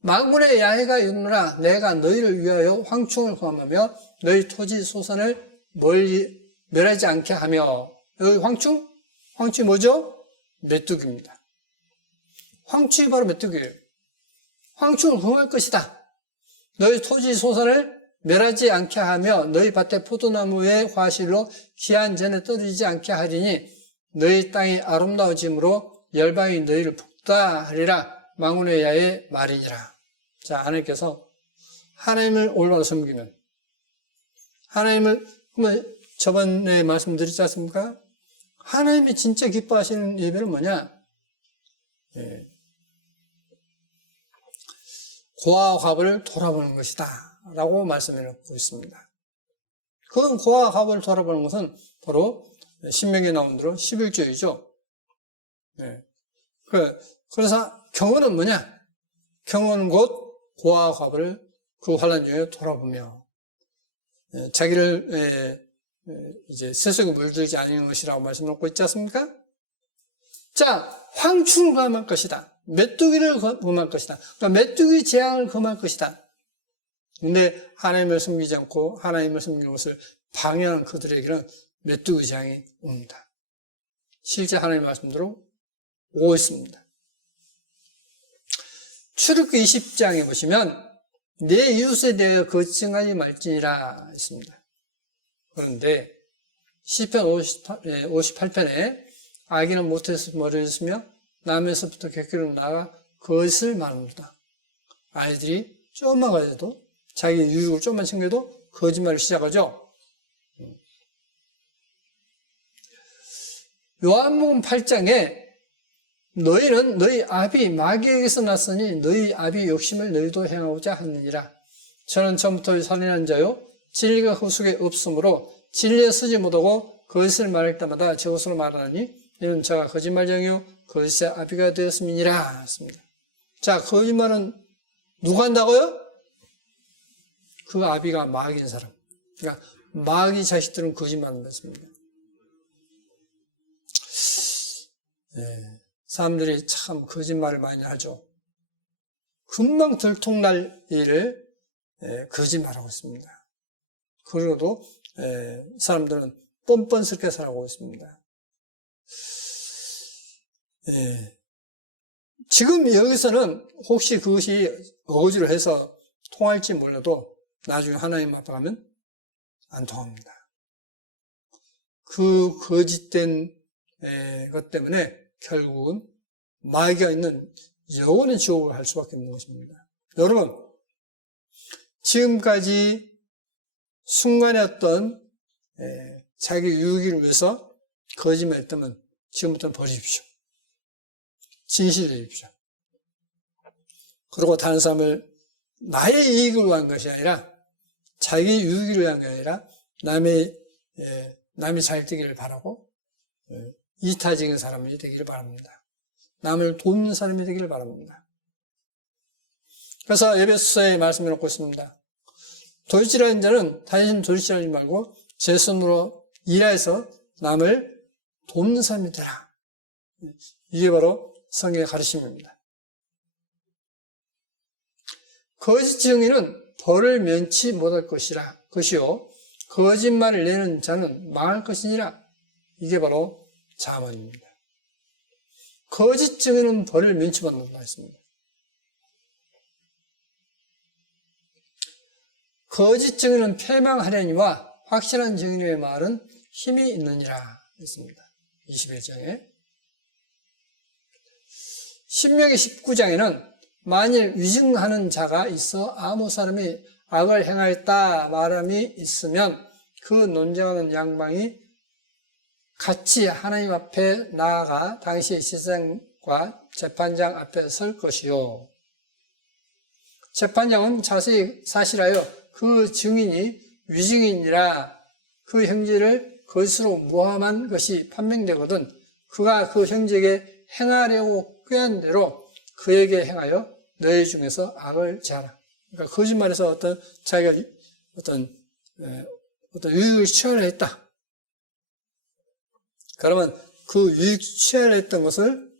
만군의 야훼가 이르노라 내가 너희를 위하여 황충을 구함하며 너희 토지 소산을 멀리 멸하지 않게 하며 여기 황충이 뭐죠? 메뚜기입니다. 황충이 바로 메뚜기예요. 황충을 구할 것이다. 너희 토지 소산을 멸하지 않게 하며 너희 밭의 포도나무의 과실로 기한 전에 떨어지지 않게 하리니 너희 땅이 아름다워짐으로 열방이 너희를 복다하리라. 만군의 야훼의 말이니라. 자, 하나님께서 하나님을 올바로 섬기면 하나님을 저번에 말씀드렸지 않습니까? 하나님이 진짜 기뻐하시는 예배는 뭐냐? 고아와 과부를 돌아보는 것이다 라고 말씀해 놓고 있습니다. 그 고아와 과부를 돌아보는 것은 바로 신명기에 나온 대로 11조이죠. 그래서 경호는 뭐냐? 경호는 곧 고아와 과부를 그 환난 중에 돌아보며 자기를 이제 세속에 물들지 않는 것이라고 말씀 놓고 있지 않습니까? 자, 황충을 구할 것이다. 메뚜기를 금할 것이다. 그러니까 메뚜기 재앙을 금할 것이다. 근데 하나님을 섬기지 않고 하나님을 섬기는 것을 방해하는 그들에게는 메뚜기 재앙이 옵니다. 실제 하나님의 말씀대로 오고 있습니다. 출애굽기 20장에 보시면 내 이웃에 대하여 거짓증하지 말지니라 했습니다. 그런데 시편 58편에 아기는 모태에서 멀어졌으며 남에서부터 객기로 나가 거짓을 말합니다. 아이들이 조금만 가져도 자기 유익을 조금만 챙겨도 거짓말을 시작하죠. 요한복음 8장에 너희는 너희 아비 마귀에게서 났으니 너희 아비 욕심을 너희도 행하고자 하느니라. 저는 처음부터 선인한 자요 진리가 그 속에 없으므로 진리에 서지 못하고 거짓을 말할 때마다 제 것으로 말하니 이는 저가 거짓말쟁이요 거짓의 아비가 되었음이니라 했습니다. 자, 거짓말은 누가 한다고요? 그 아비가 마귀인 사람. 그러니까 마귀 자식들은 거짓말을 했습니다. 네, 사람들이 참 거짓말을 많이 하죠. 금방 들통날 일을 거짓말하고 있습니다. 그러고도 사람들은 뻔뻔스럽게 살아가고 있습니다. 지금 여기서는 혹시 그것이 어거지로 해서 통할지 몰라도 나중에 하나님 앞에 가면 안 통합니다. 그 거짓된 것 때문에 결국은 마귀가 있는 영원의 지옥을 갈 수밖에 없는 것입니다. 여러분, 지금까지 순간의 어떤 자기 유익을 위해서 거짓말했다면 지금부터는 버리십시오. 진실을 얘기십시오. 그리고 다른 사람을 나의 이익을 위한 것이 아니라 자기 유익을 위한 게 아니라 남이 잘 되기를 바라고 이타적인 사람이 되기를 바랍니다. 남을 돕는 사람이 되기를 바랍니다. 그래서 에베소서의 말씀을 놓고 있습니다. 도둑질하는 자는 다시는 도둑질하지 말고 제 손으로 일해서 남을 돕는 사람이 되라. 이게 바로 성경의 가르침입니다. 거짓 증인은 벌을 면치 못할 것이요 거짓말을 내는 자는 망할 것이니라. 이게 바로 잠언입니다. 거짓 증인은 벌을 면치 못한다 했습니다. 거짓 증인은 패망하려니와 확실한 증인의 말은 힘이 있느니라 했습니다. 21장에. 신명기 19장에는 만일 위증하는 자가 있어 아무 사람이 악을 행하였다 말함이 있으면 그 논쟁하는 양방이 같이 하나님 앞에 나아가 당시의 시장과 재판장 앞에 설 것이요. 재판장은 자세히 사실하여 그 증인이 위증인이라 그 형제를 거짓으로 모함한 것이 판명되거든 그가 그 형제에게 행하려고 꾀한 대로 그에게 행하여 너희 중에서 악을 제하라. 그러니까 거짓말해서 자기가 어떤 유익을 취하려 했다. 그러면 그 유익 취하려 했던 것을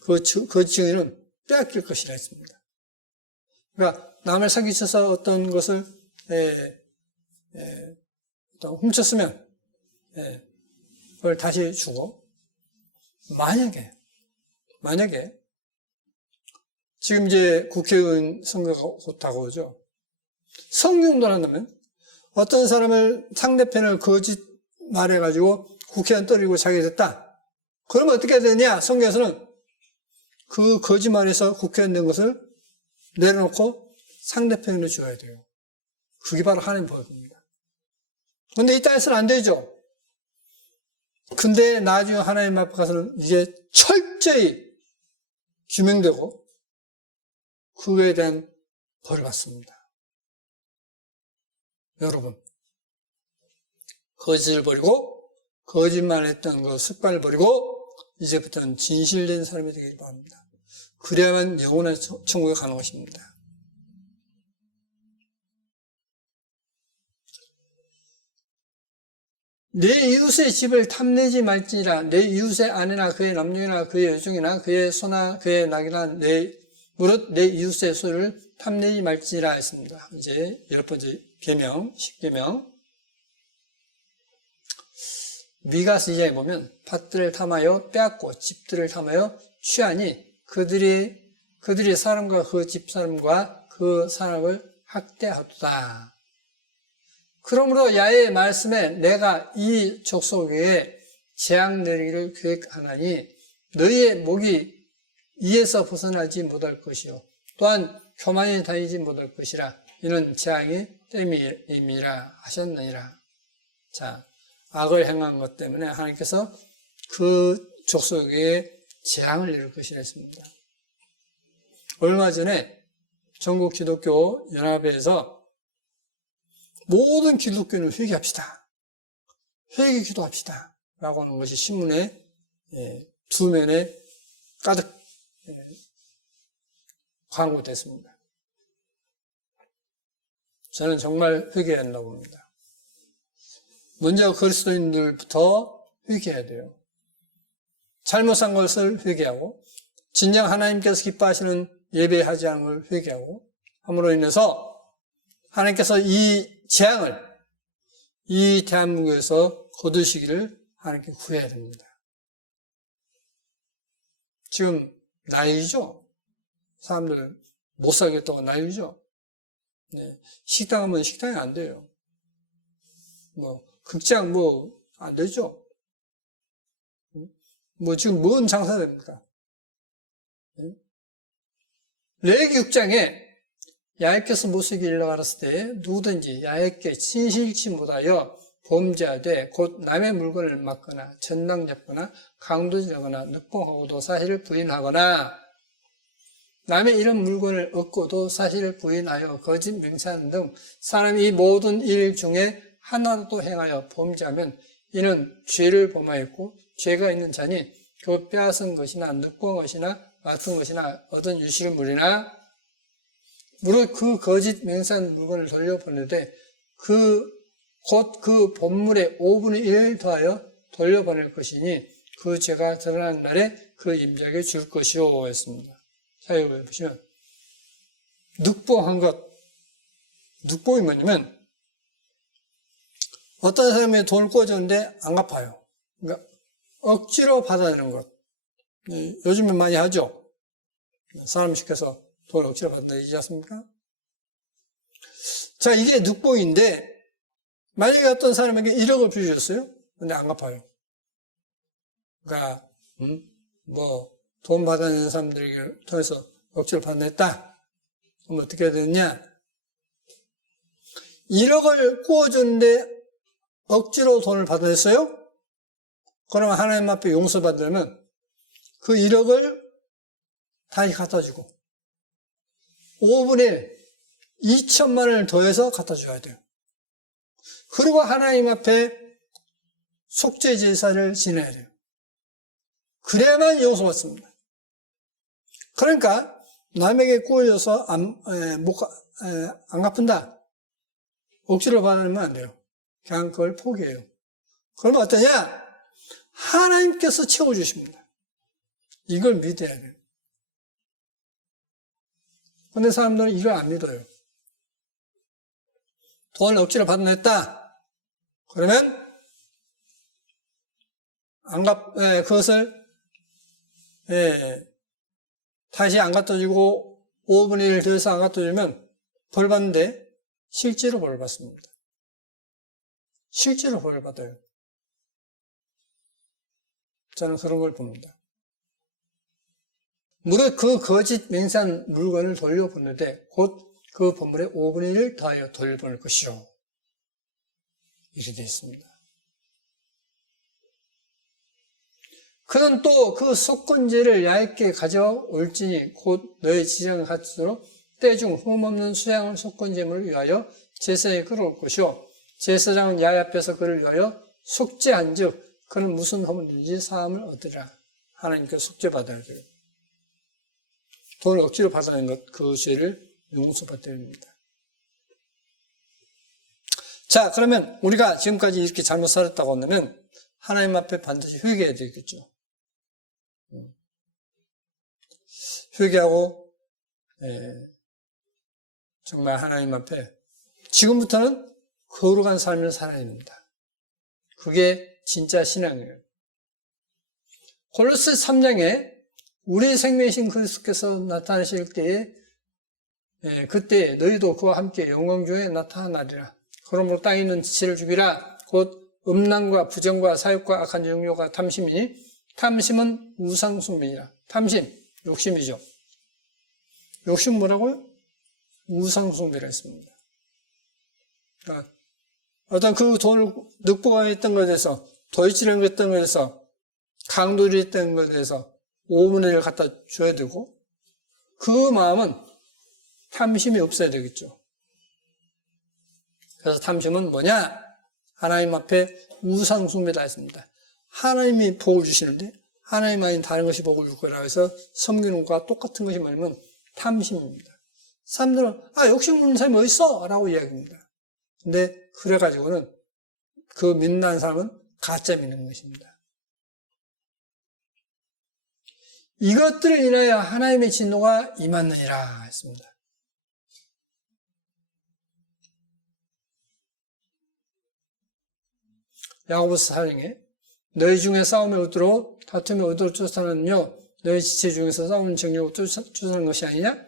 그 증인은 빼앗길 것이라 했습니다. 그러니까 남을 사기쳐서 어떤 것을 훔쳤으면 그걸 다시 주고 만약에 지금 이제 국회의원 선거가 곧 다가오죠. 성경도 한다면 어떤 사람을 상대편을 거짓 말해가지고 국회의원 때리고 자기 됐다. 그러면 어떻게 되느냐? 성경에서는 그 거짓말에서 국회의원 된 것을 내려놓고 상대편으로 줘야 돼요. 그게 바로 하나님 법입니다. 그런데 이 땅에서는 안 되죠. 근데 나중에 하나님 앞에 가서는 이게 철저히 규명되고 그거에 대한 벌을 받습니다. 여러분, 거짓을 버리고 거짓말을 했던 그 습관을 버리고 이제부터는 진실된 사람이 되길 바랍니다. 그래야만 영원한 천국에 가는 것입니다. 내 이웃의 집을 탐내지 말지니라. 내 이웃의 아내나 그의 남녀나 그의 여종이나 그의 소나 그의 낙이나 무릇 내 이웃의 소를 탐내지 말지니라 했습니다. 이제 10번째 계명, 10계명. 미가서 2장에 보면 밭들을 탐하여 빼앗고 집들을 탐하여 취하니 그들이 사람과 그 집 사람과 그 사람을 학대하도다. 그러므로 야훼의 말씀에 내가 이 족속 위에 재앙 내리기를 계획하나니 너희의 목이 이에서 벗어나지 못할 것이요 또한 교만히 다니지 못할 것이라. 이는 재앙이 땜임이라 하셨느니라. 자, 악을 행한 것 때문에 하나님께서 그 족속 위에 재앙을 내릴 것이라 했습니다. 얼마 전에 전국 기독교 연합회에서 모든 기독교는 회개합시다. 회개 기도합시다. 라고 하는 것이 신문에 두 면에 가득 광고됐습니다. 저는 정말 회개해야 한다고 봅니다. 먼저 그리스도인들부터 회개해야 돼요. 잘못한 것을 회개하고 진정 하나님께서 기뻐하시는 예배하지 않은 걸 회개하고 함으로 인해서 하나님께서 이 재앙을 이 대한민국에서 거두시기를 하나님께 구해야 됩니다. 지금 난리죠? 사람들 못 살겠다고 난리죠? 네. 식당 하면 식당이 안 돼요. 극장 안 되죠? 지금 뭔 장사 됩니까? 레위기육장에 야훼께서 모세에게 일러 가라을 때 누구든지 야훼께 진실치 못하여 범죄하되 곧 남의 물건을 막거나 전당 잡거나 강도질하거나 늑봉하고도 사실을 부인하거나 남의 이런 물건을 얻고도 사실을 부인하여 거짓 맹세하는 등 사람이 이 모든 일 중에 하나도 행하여 범죄하면 이는 죄를 범하였고 죄가 있는 자니 그 빼앗은 것이나 늑봉 것이나 맡은 것이나 얻은 유실물이나 무릇 그 거짓 맹세한 물건을 돌려보내되 곧 그 본물의 5분의 1을 더하여 돌려보낼 것이니 그 죄가 드러난 날에 그 임자에게 줄 것이요 했습니다. 자, 여기 보시면 늑봉한 것, 늑봉이 뭐냐면 어떤 사람이 돈을 꿔줬는데 안 갚아요. 그러니까 억지로 받아내는 것. 요즘에 많이 하죠. 사람 시켜서 돈을 억지로 받아내지 않습니까? 자, 이게 늑봉인데 만약에 어떤 사람에게 1억을 빌려줬어요. 근데 안 갚아요. 그러니까 돈 받아내는 사람들에게 통해서 억지로 받아냈다. 그럼 어떻게 해야 되느냐? 1억을 구워줬는데 억지로 돈을 받아냈어요? 그러면 하나님 앞에 용서받으려면 그 1억을 다시 갖다 주고 5분의 1, 2천만 원을 더해서 갖다 줘야 돼요. 그리고 하나님 앞에 속죄 제사를 지내야 돼요. 그래야만 용서받습니다. 그러니까 남에게 구워줘서 안 갚은다. 억지로 받아내면 안 돼요. 그냥 그걸 포기해요. 그러면 어떠냐? 하나님께서 채워주십니다. 이걸 믿어야 돼요. 근데 사람들은 이걸 안 믿어요. 돈을 억지로 받아냈다. 그러면 그것을 다시 안 갖다 주고 5분의 1 더해서 안 갖다 주면 벌 받는데 실제로 벌 받습니다. 실제로 벌 받아요. 저는 그런 걸 봅니다. 무릇 그 거짓 맹세한 물건을 돌려보내되 곧 그 본물의 5분의 1을 더하여 돌려보낼 것이요. 이렇게 되어 있습니다. 그는 또 그 속건제를 야훼께 가져올지니 곧 너의 지장을 갖추도록 때중 흠없는 수양을 속건제물을 위하여 제사에 끌어올 것이요. 제사장은 야훼 앞에서 그를 위하여 속죄한 즉 그는 무슨 흠을든지 사함을 얻으리라. 하나님께 속죄받아야 돼요. 돈을 억지로 받아낸 것, 그 죄를 용서받아야 됩니다. 자, 그러면 우리가 지금까지 이렇게 잘못 살았다고 한다면 하나님 앞에 반드시 회개해야 되겠죠. 회개하고 정말 하나님 앞에 지금부터는 거룩한 삶을 살아야 됩니다. 그게 진짜 신앙이에요. 골로새 3장에 우리 생명이신 그리스도께서 나타나실 때에 그때 너희도 그와 함께 영광 중에 나타나리라. 그러므로 땅에 있는 지체를 죽이라. 곧 음란과 부정과 사욕과 악한 정욕과 탐심이니 탐심은 우상숭배이라. 탐심, 욕심이죠. 욕심 뭐라고요? 우상숭배라 했습니다. 그러니까 어떤 그 돈을 늑보가 했던 것에 대해서 도이치를 했던 것에 대해서 강도를 했던 것에 대해서 5분의 1을 갖다 줘야 되고 그 마음은 탐심이 없어야 되겠죠. 그래서 탐심은 뭐냐? 하나님 앞에 우상숭배다 했습니다. 하나님이 복을 주시는데 하나님 아닌 다른 것이 복을 줄 거라 해서 섬기는 것과 똑같은 것이 뭐냐면 탐심입니다. 사람들은 욕심 없는 사람이 어디 있어? 라고 이야기합니다. 근데 그래가지고는 그 믿는 사람은 가짜 믿는 것입니다. 이것들을 인하여 하나님의 진노가 임하느니라 했습니다. 야고보서 4장에 너희 중에 싸움에 얻도록 다툼에 얻도록 쫓아내는요 너희 지체 중에서 싸우는 정욕을 쫓아내는 것이 아니냐?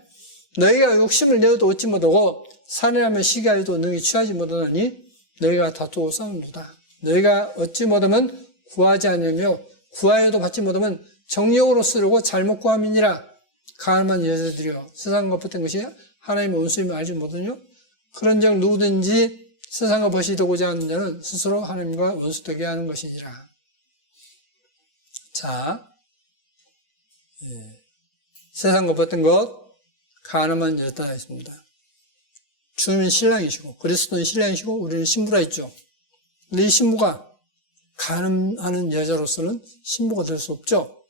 너희가 욕심을 내어도 얻지 못하고 살인하며 시기하여도 능히 취하지 못하느니 너희가 다투고 싸우는도다. 너희가 얻지 못하면 구하지 않으며 구하여도 받지 못하면 정욕으로 쓰려고 잘못 구함이니라. 가늠한 여자들이여 세상과 벗은 것이 하나님의 원수임을 알지 못하뇨? 그런즉 누구든지 세상과 벗이 되고자 하는 자는 스스로 하나님과 원수되게 하는 것이니라. 자, 세상과 벗은 것 가늠한 여자다 했습니다. 주님은 신랑이시고 그리스도는 신랑이시고 우리는 신부라 했죠. 근데 이 신부가 가늠하는 여자로서는 신부가 될 수 없죠.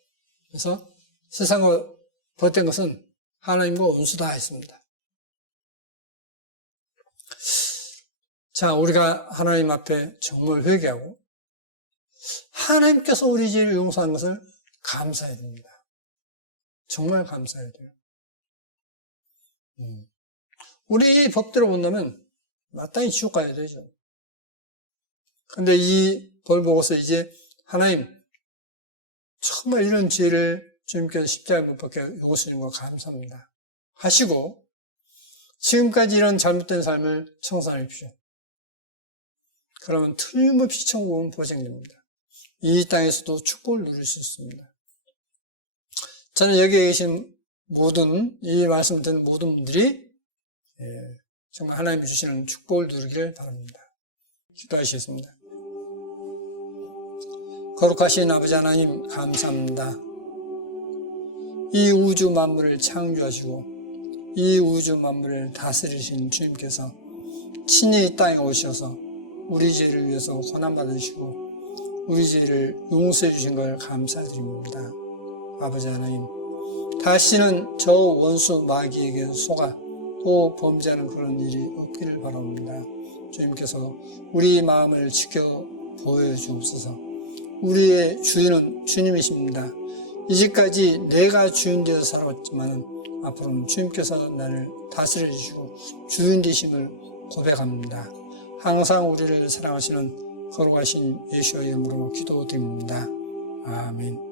그래서 세상과 벗은 것은 하나님과 원수다 했습니다. 자, 우리가 하나님 앞에 정말 회개하고 하나님께서 우리 죄를 용서하는 것을 감사해야 됩니다. 정말 감사해야 돼요. 우리 법대로 본다면 마땅히 지옥 가야 되죠. 근데 이 벌 보고서 이제 하나님 정말 이런 죄를 주님께서 십자가에 못 박혀 요구하시는 거 감사합니다 하시고 지금까지 이런 잘못된 삶을 청산해 주십시오. 그러면 틀림없이 천국은 보장됩니다. 이 땅에서도 축복을 누릴 수 있습니다. 저는 여기에 계신 이 말씀을 듣는 모든 분들이 정말 하나님이 주시는 축복을 누리기를 바랍니다. 기도하시겠습니다. 거룩하신 아버지 하나님 감사합니다. 이 우주 만물을 창조하시고 이 우주 만물을 다스리신 주님께서 친히 이 땅에 오셔서 우리 죄를 위해서 고난받으시고 우리 죄를 용서해 주신 걸 감사드립니다. 아버지 하나님, 다시는 저 원수 마귀에게 속아 또 범죄하는 그런 일이 없기를 바랍니다. 주님께서 우리 마음을 지켜 보여주옵소서. 우리의 주인은 주님이십니다. 이제까지 내가 주인 되어서 살아왔지만 앞으로는 주님께서 나를 다스려 주시고 주인 되심을 고백합니다. 항상 우리를 사랑하시는 거룩하신 예수의 이름으로 기도드립니다. 아멘.